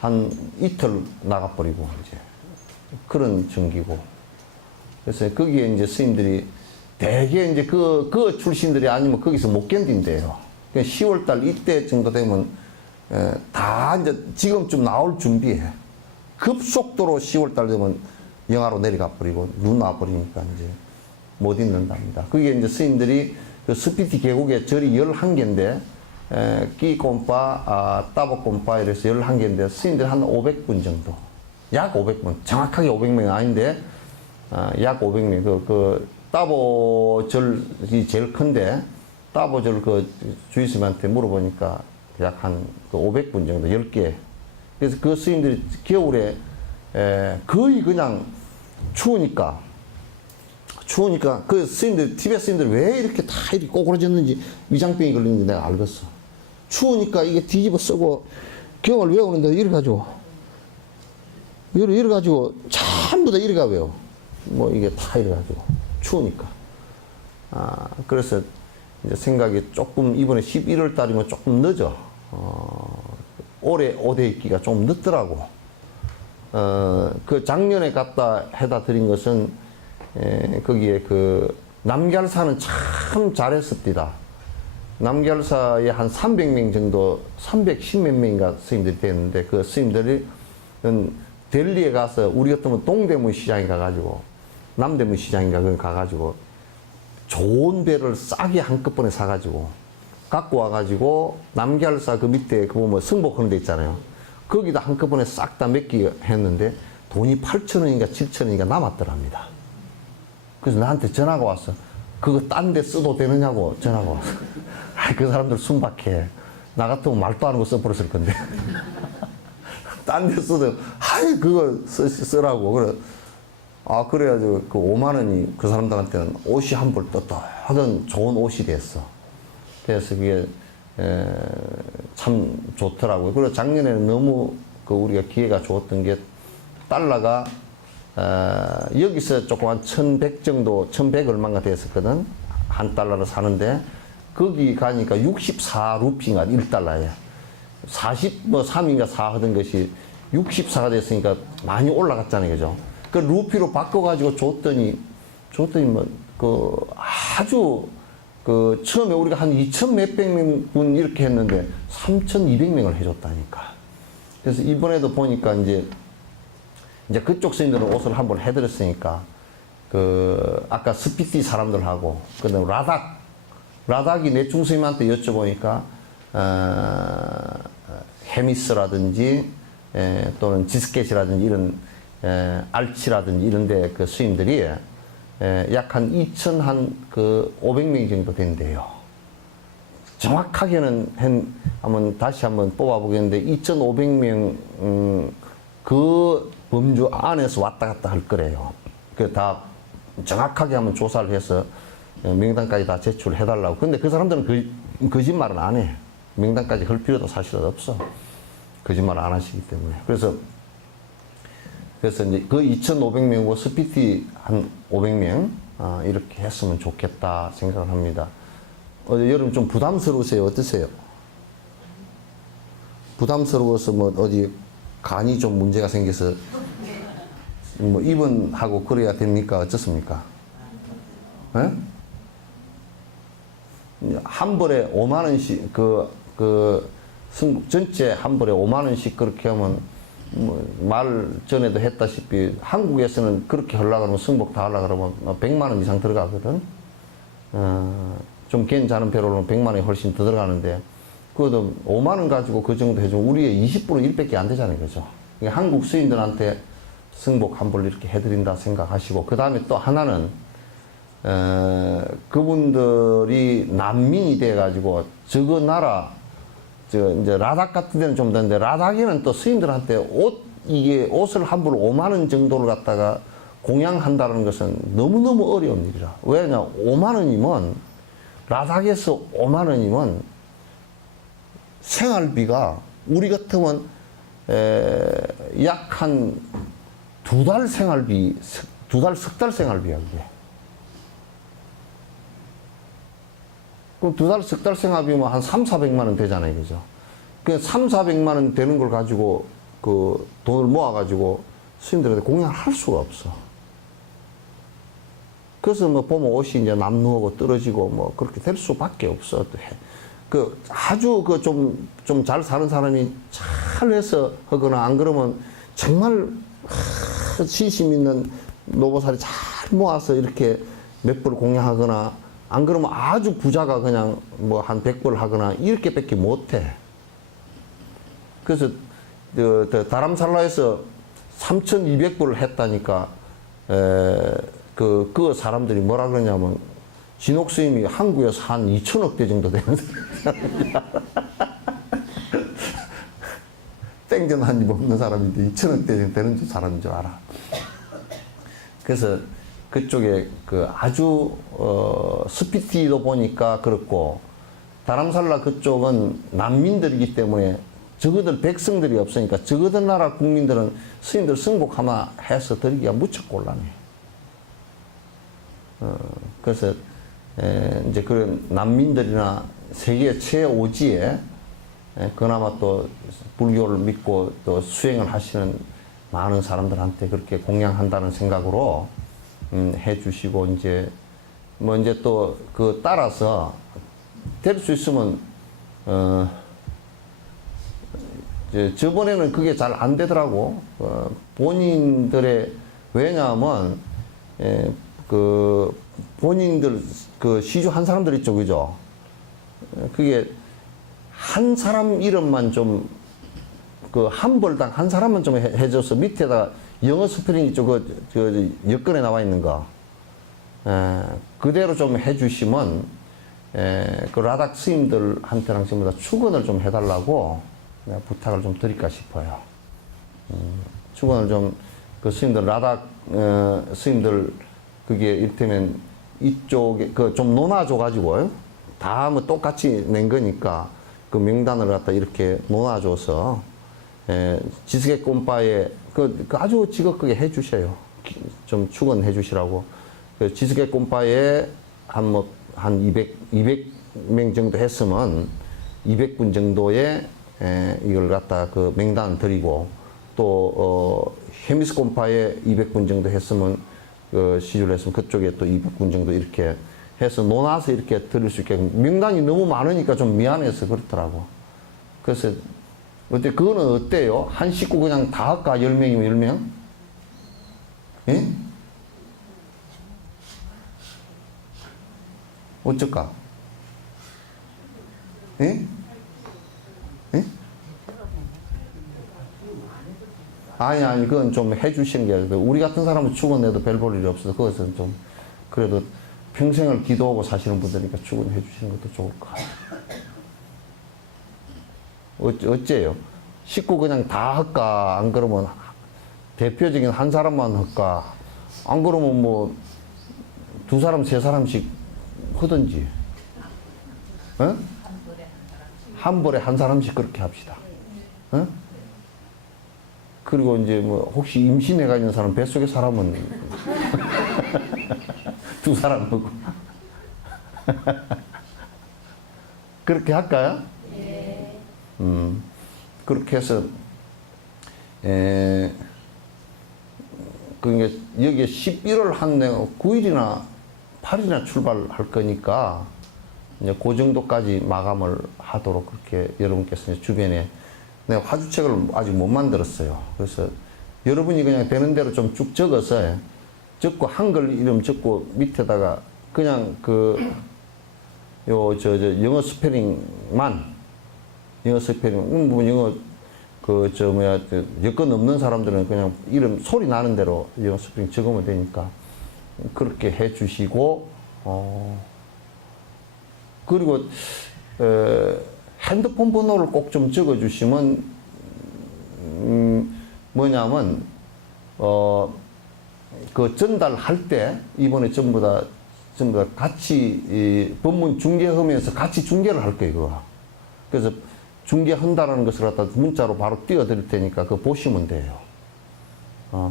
한 이틀 나가버리고 이제 그런 전기고. 그래서 거기에 이제 스님들이 대개 이제 그 출신들이 아니면 거기서 못 견딘대요. 10월달 이때 정도 되면 다 이제 지금쯤 나올 준비해. 급속도로 10월달 되면 영하로 내려가 버리고 눈 와버리니까 이제 못 있는답니다. 그게 이제 스님들이 그 스피티 계곡에 절이 11개인데 끼꼼파, 따보꼼파 이래서 11개인데 스님들 한 500분 정도. 약 500분. 정확하게 500명이 아닌데 약 500명. 따보절이 제일 큰데 따보절 주의스님한테 물어보니까 약 한 500분 정도, 10개. 그래서 그 스님들이 겨울에 거의 그냥 추우니까 그 스님들, 티베트 스님들 왜 이렇게 다 이렇게 꼬꾸라졌는지 위장병이 걸리는지 내가 알겠어. 추우니까 이게 뒤집어 쓰고 경을 외우는데 이래가지고 전부 다 이래가 외워. 뭐 이게 다 이래가지고 추우니까. 그래서 이제 생각이 조금 이번에 11월 달이면 조금 늦어. 올해 오대 있기가 좀 늦더라고. 그 작년에 갖다 해다 드린 것은 거기에 남걀사는 참 잘했습니다. 남걀사에 한 300명 정도, 310몇 명인가 스님들이 됐는데 그 스님들이 델리에 가서 우리 같으면 동대문 시장에 가가지고 남대문 시장인가 그런 가가지고 좋은 배를 싸게 한꺼번에 사가지고 갖고 와가지고 남걀사 그 밑에 보면 승복하는 데 있잖아요. 거기다 한꺼번에 싹 다 맡기 했는데 돈이 8,000원인가 7,000원인가 남았더랍니다. 그래서 나한테 전화가 왔어. 그거 딴 데 써도 되느냐고 전화가 왔어. 그 사람들 순박해. 나 같으면 말도 안 하고 써버렸을 건데. 딴 데 써도 그거 쓰라고. 그래. 그래가지고 그 5만 원이 그 사람들한테는 옷이 한 벌 떴다 하던 좋은 옷이 됐어. 그래서 그게 참 좋더라고요. 그리고 작년에는 너무 우리가 기회가 좋았던 게 달러가 여기서 조금 한 1,100 정도, 1,100 얼마가 됐었거든. 한 달러를 사는데 거기 가니까 64루피인가 1달러에 43인가 4 하던 것이 64가 됐으니까 많이 올라갔잖아요. 그죠? 그 루피로 바꿔가지고 줬더니 아주 처음에 우리가 한 2,000 몇백 분 이렇게 했는데 3,200명을 해줬다니까. 그래서 이번에도 보니까 이제 그쪽 스님들은 옷을 한번 해드렸으니까, 아까 스피티 사람들하고, 그다음 라닥이 내충 스님한테 여쭤보니까, 헤미스라든지, 또는 지스켓이라든지 이런, 알치라든지 이런데 그 스님들이, 약 한 2,500명 정도 된대요. 정확하게는 다시 한번 뽑아보겠는데, 2,500명, 그 범주 안에서 왔다 갔다 할 거래요. 다 정확하게 한번 조사를 해서 명단까지 다 제출해달라고. 근데 그 사람들은 거짓말은 안 해. 명단까지 할 필요도 사실은 없어. 거짓말을 안 하시기 때문에. 그래서 이제 그 2,500명과 스피티 한 500명, 이렇게 했으면 좋겠다 생각을 합니다. 여러분 좀 부담스러우세요? 어떠세요? 부담스러워서 뭐 어디 간이 좀 문제가 생겨서 뭐 입원하고 그래야 됩니까? 어떻습니까? 예? 한 벌에 5만 원씩 전체 한 벌에 5만 원씩 그렇게 하면 뭐 말 전에도 했다시피 한국에서는 그렇게 하려고 그러면 승복 다 하려고 그러면 100만 원 이상 들어가거든. 좀 괜찮은 배로는 100만 원이 훨씬 더 들어가는데, 그것도 5만 원 가지고 그 정도 해주면 우리의 20% 1밖에 안 되잖아요. 그죠? 그러니까 한국 스님들한테 승복 한 벌 이렇게 해드린다 생각하시고, 그 다음에 또 하나는, 그분들이 난민이 돼가지고, 저거 나라, 이제 라닥 같은 데는 좀 되는데, 라닥에는 또 스님들한테 옷을 한 벌 5만 원 정도를 갖다가 공양한다는 것은 너무너무 어려운 일이라. 왜냐, 5만 원이면, 라닥에서 5만 원이면, 생활비가 우리 같으면 약 한 2달 생활비, 석 달 생활비야, 그게. 그럼 2달, 석 달 생활비면 한 3, 400만 원 되잖아요, 그죠? 그 3, 400만 원 되는 걸 가지고 그 돈을 모아가지고 스님들한테 공양을 할 수가 없어. 그래서 뭐 보면 옷이 이제 남루하고 떨어지고 뭐 그렇게 될 수밖에 없어. 아주 좀 잘 사는 사람이 잘해서 하거나, 안 그러면 정말 신심 있는 노보살이 잘 모아서 이렇게 몇 벌 공양하거나, 안 그러면 아주 부자가 그냥 뭐 한 100벌 하거나 이렇게 밖에 못해. 그래서 다람살라에서 3,200벌을 했다니까, 그 사람들이 뭐라 그러냐면, 진옥 스님이 한국에서 한 2천억 대 정도 되는 사람이야. 땡전 한 입 없는 사람인데 2천억 대 되는 사람인 줄 알아. 그래서 그쪽에 아주, 스피티도 보니까 그렇고, 다람살라 그쪽은 난민들이기 때문에 저거들 백성들이 없으니까 저거들 나라 국민들은 스님들 승복 하나 해서 드리기가 무척 곤란해. 그래서 이제 그런 난민들이나 세계 최오지에 그나마 또 불교를 믿고 또 수행을 하시는 많은 사람들한테 그렇게 공양한다는 생각으로 해주시고, 이제 또 따라서 될 수 있으면 저번에는 그게 잘 안 되더라고. 본인들의, 왜냐하면 본인들 시주한 사람들 있죠, 그죠? 그게 한 사람 이름만 좀 한 벌당 한 사람만 좀 해줘서 밑에다 영어 스펠링 있죠, 여건에 나와 있는 거 그대로 좀 해주시면 그 라닥 스님들한테랑 전부 다 축원을 좀 해달라고 내가 부탁을 좀 드릴까 싶어요. 축원을 좀 스님들 라닥 스님들 그게 이를테면 이쪽에 좀 논아줘 가지고 다 뭐 똑같이 낸 거니까 그 명단을 갖다 이렇게 논아줘서 지스켓 꼼바에 아주 지극하게 해주셔요. 좀 축원해 주시라고. 지스켓 꼼바에 한 200명 정도 했으면 200분 정도의 이걸 갖다 그 명단을 드리고, 또 헤미스 꼼바에 200분 정도 했으면 시주를 했으면 그쪽에 또 200분 정도 이렇게 해서 논아서 이렇게 드릴 수 있게. 명단이 너무 많으니까 좀 미안해서 그렇더라고. 그래서 어때? 그거는 어때요? 한 식구 그냥 다 할까? 10명이면 10명? 예? 어쩔까? 예? 예? 아니, 그건 좀 해주시는 게, 우리 같은 사람은 죽어내도 별 볼 일이 없어서, 그것은 좀, 그래도 평생을 기도하고 사시는 분들이니까 죽어내 주시는 것도 좋을 것 같아요. 어째요? 식구 그냥 다 할까? 안 그러면 대표적인 한 사람만 할까? 안 그러면 뭐, 두 사람, 세 사람씩 하든지. 어? 한 벌에 한 사람씩 그렇게 합시다. 어? 그리고 이제 뭐 혹시 임신해가 있는 사람 뱃속에 사람은 두 사람 하고 그렇게 할까요? 네. 그렇게 해서 그게 여기에 11월 한 9일이나 8일이나 출발할 거니까 이제 그 정도까지 마감을 하도록 그렇게 여러분께서 이제 주변에 내가 화주책을 아직 못 만들었어요. 그래서 여러분이 그냥 되는 대로 좀 쭉 적어서 적고 한글 이름 적고 밑에다가 그냥 영어 스페링만 영어 스페링 뭐 영어 여건 없는 사람들은 그냥 이름 소리 나는 대로 영어 스페링 적으면 되니까 그렇게 해 주시고 그리고 핸드폰 번호를 꼭 좀 적어 주시면 뭐냐면 그 전달할 때 이번에 전부 다 같이 법문 중계하면서 같이 중계를 할 거예요. 그거. 그래서 중계한다라는 것을 갖다 문자로 바로 띄워드릴 테니까 그거 보시면 돼요.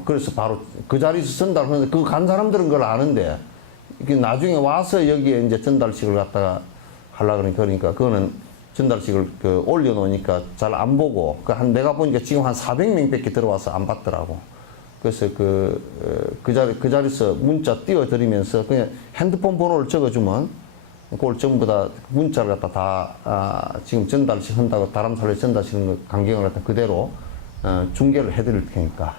그래서 바로 그 자리에서 전달하는데 그거 간 사람들은 그걸 아는데 이게 나중에 와서 여기에 이제 전달식을 갖다가 하려고 그러니까 그거는 전달식을 올려놓으니까 잘 안 보고 내가 보니까 지금 한 400명밖에 들어와서 안 받더라고. 그래서 그 자리에서 문자 띄워드리면서 그냥 핸드폰 번호를 적어주면 그걸 전부 다 문자를 갖다 다 지금 전달식 한다고 다람살에 전달시키는 거 강경을 갖다 그대로 중계를 해드릴 테니까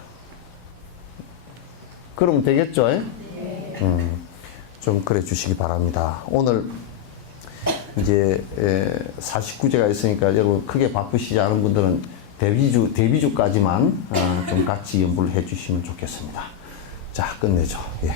그러면 되겠죠? 네. 좀 그래 주시기 바랍니다. 오늘 이제 49제가 있으니까 여러분 크게 바쁘시지 않은 분들은 데뷔주까지만 좀 같이 연구를 해 주시면 좋겠습니다. 자, 끝내죠. 예.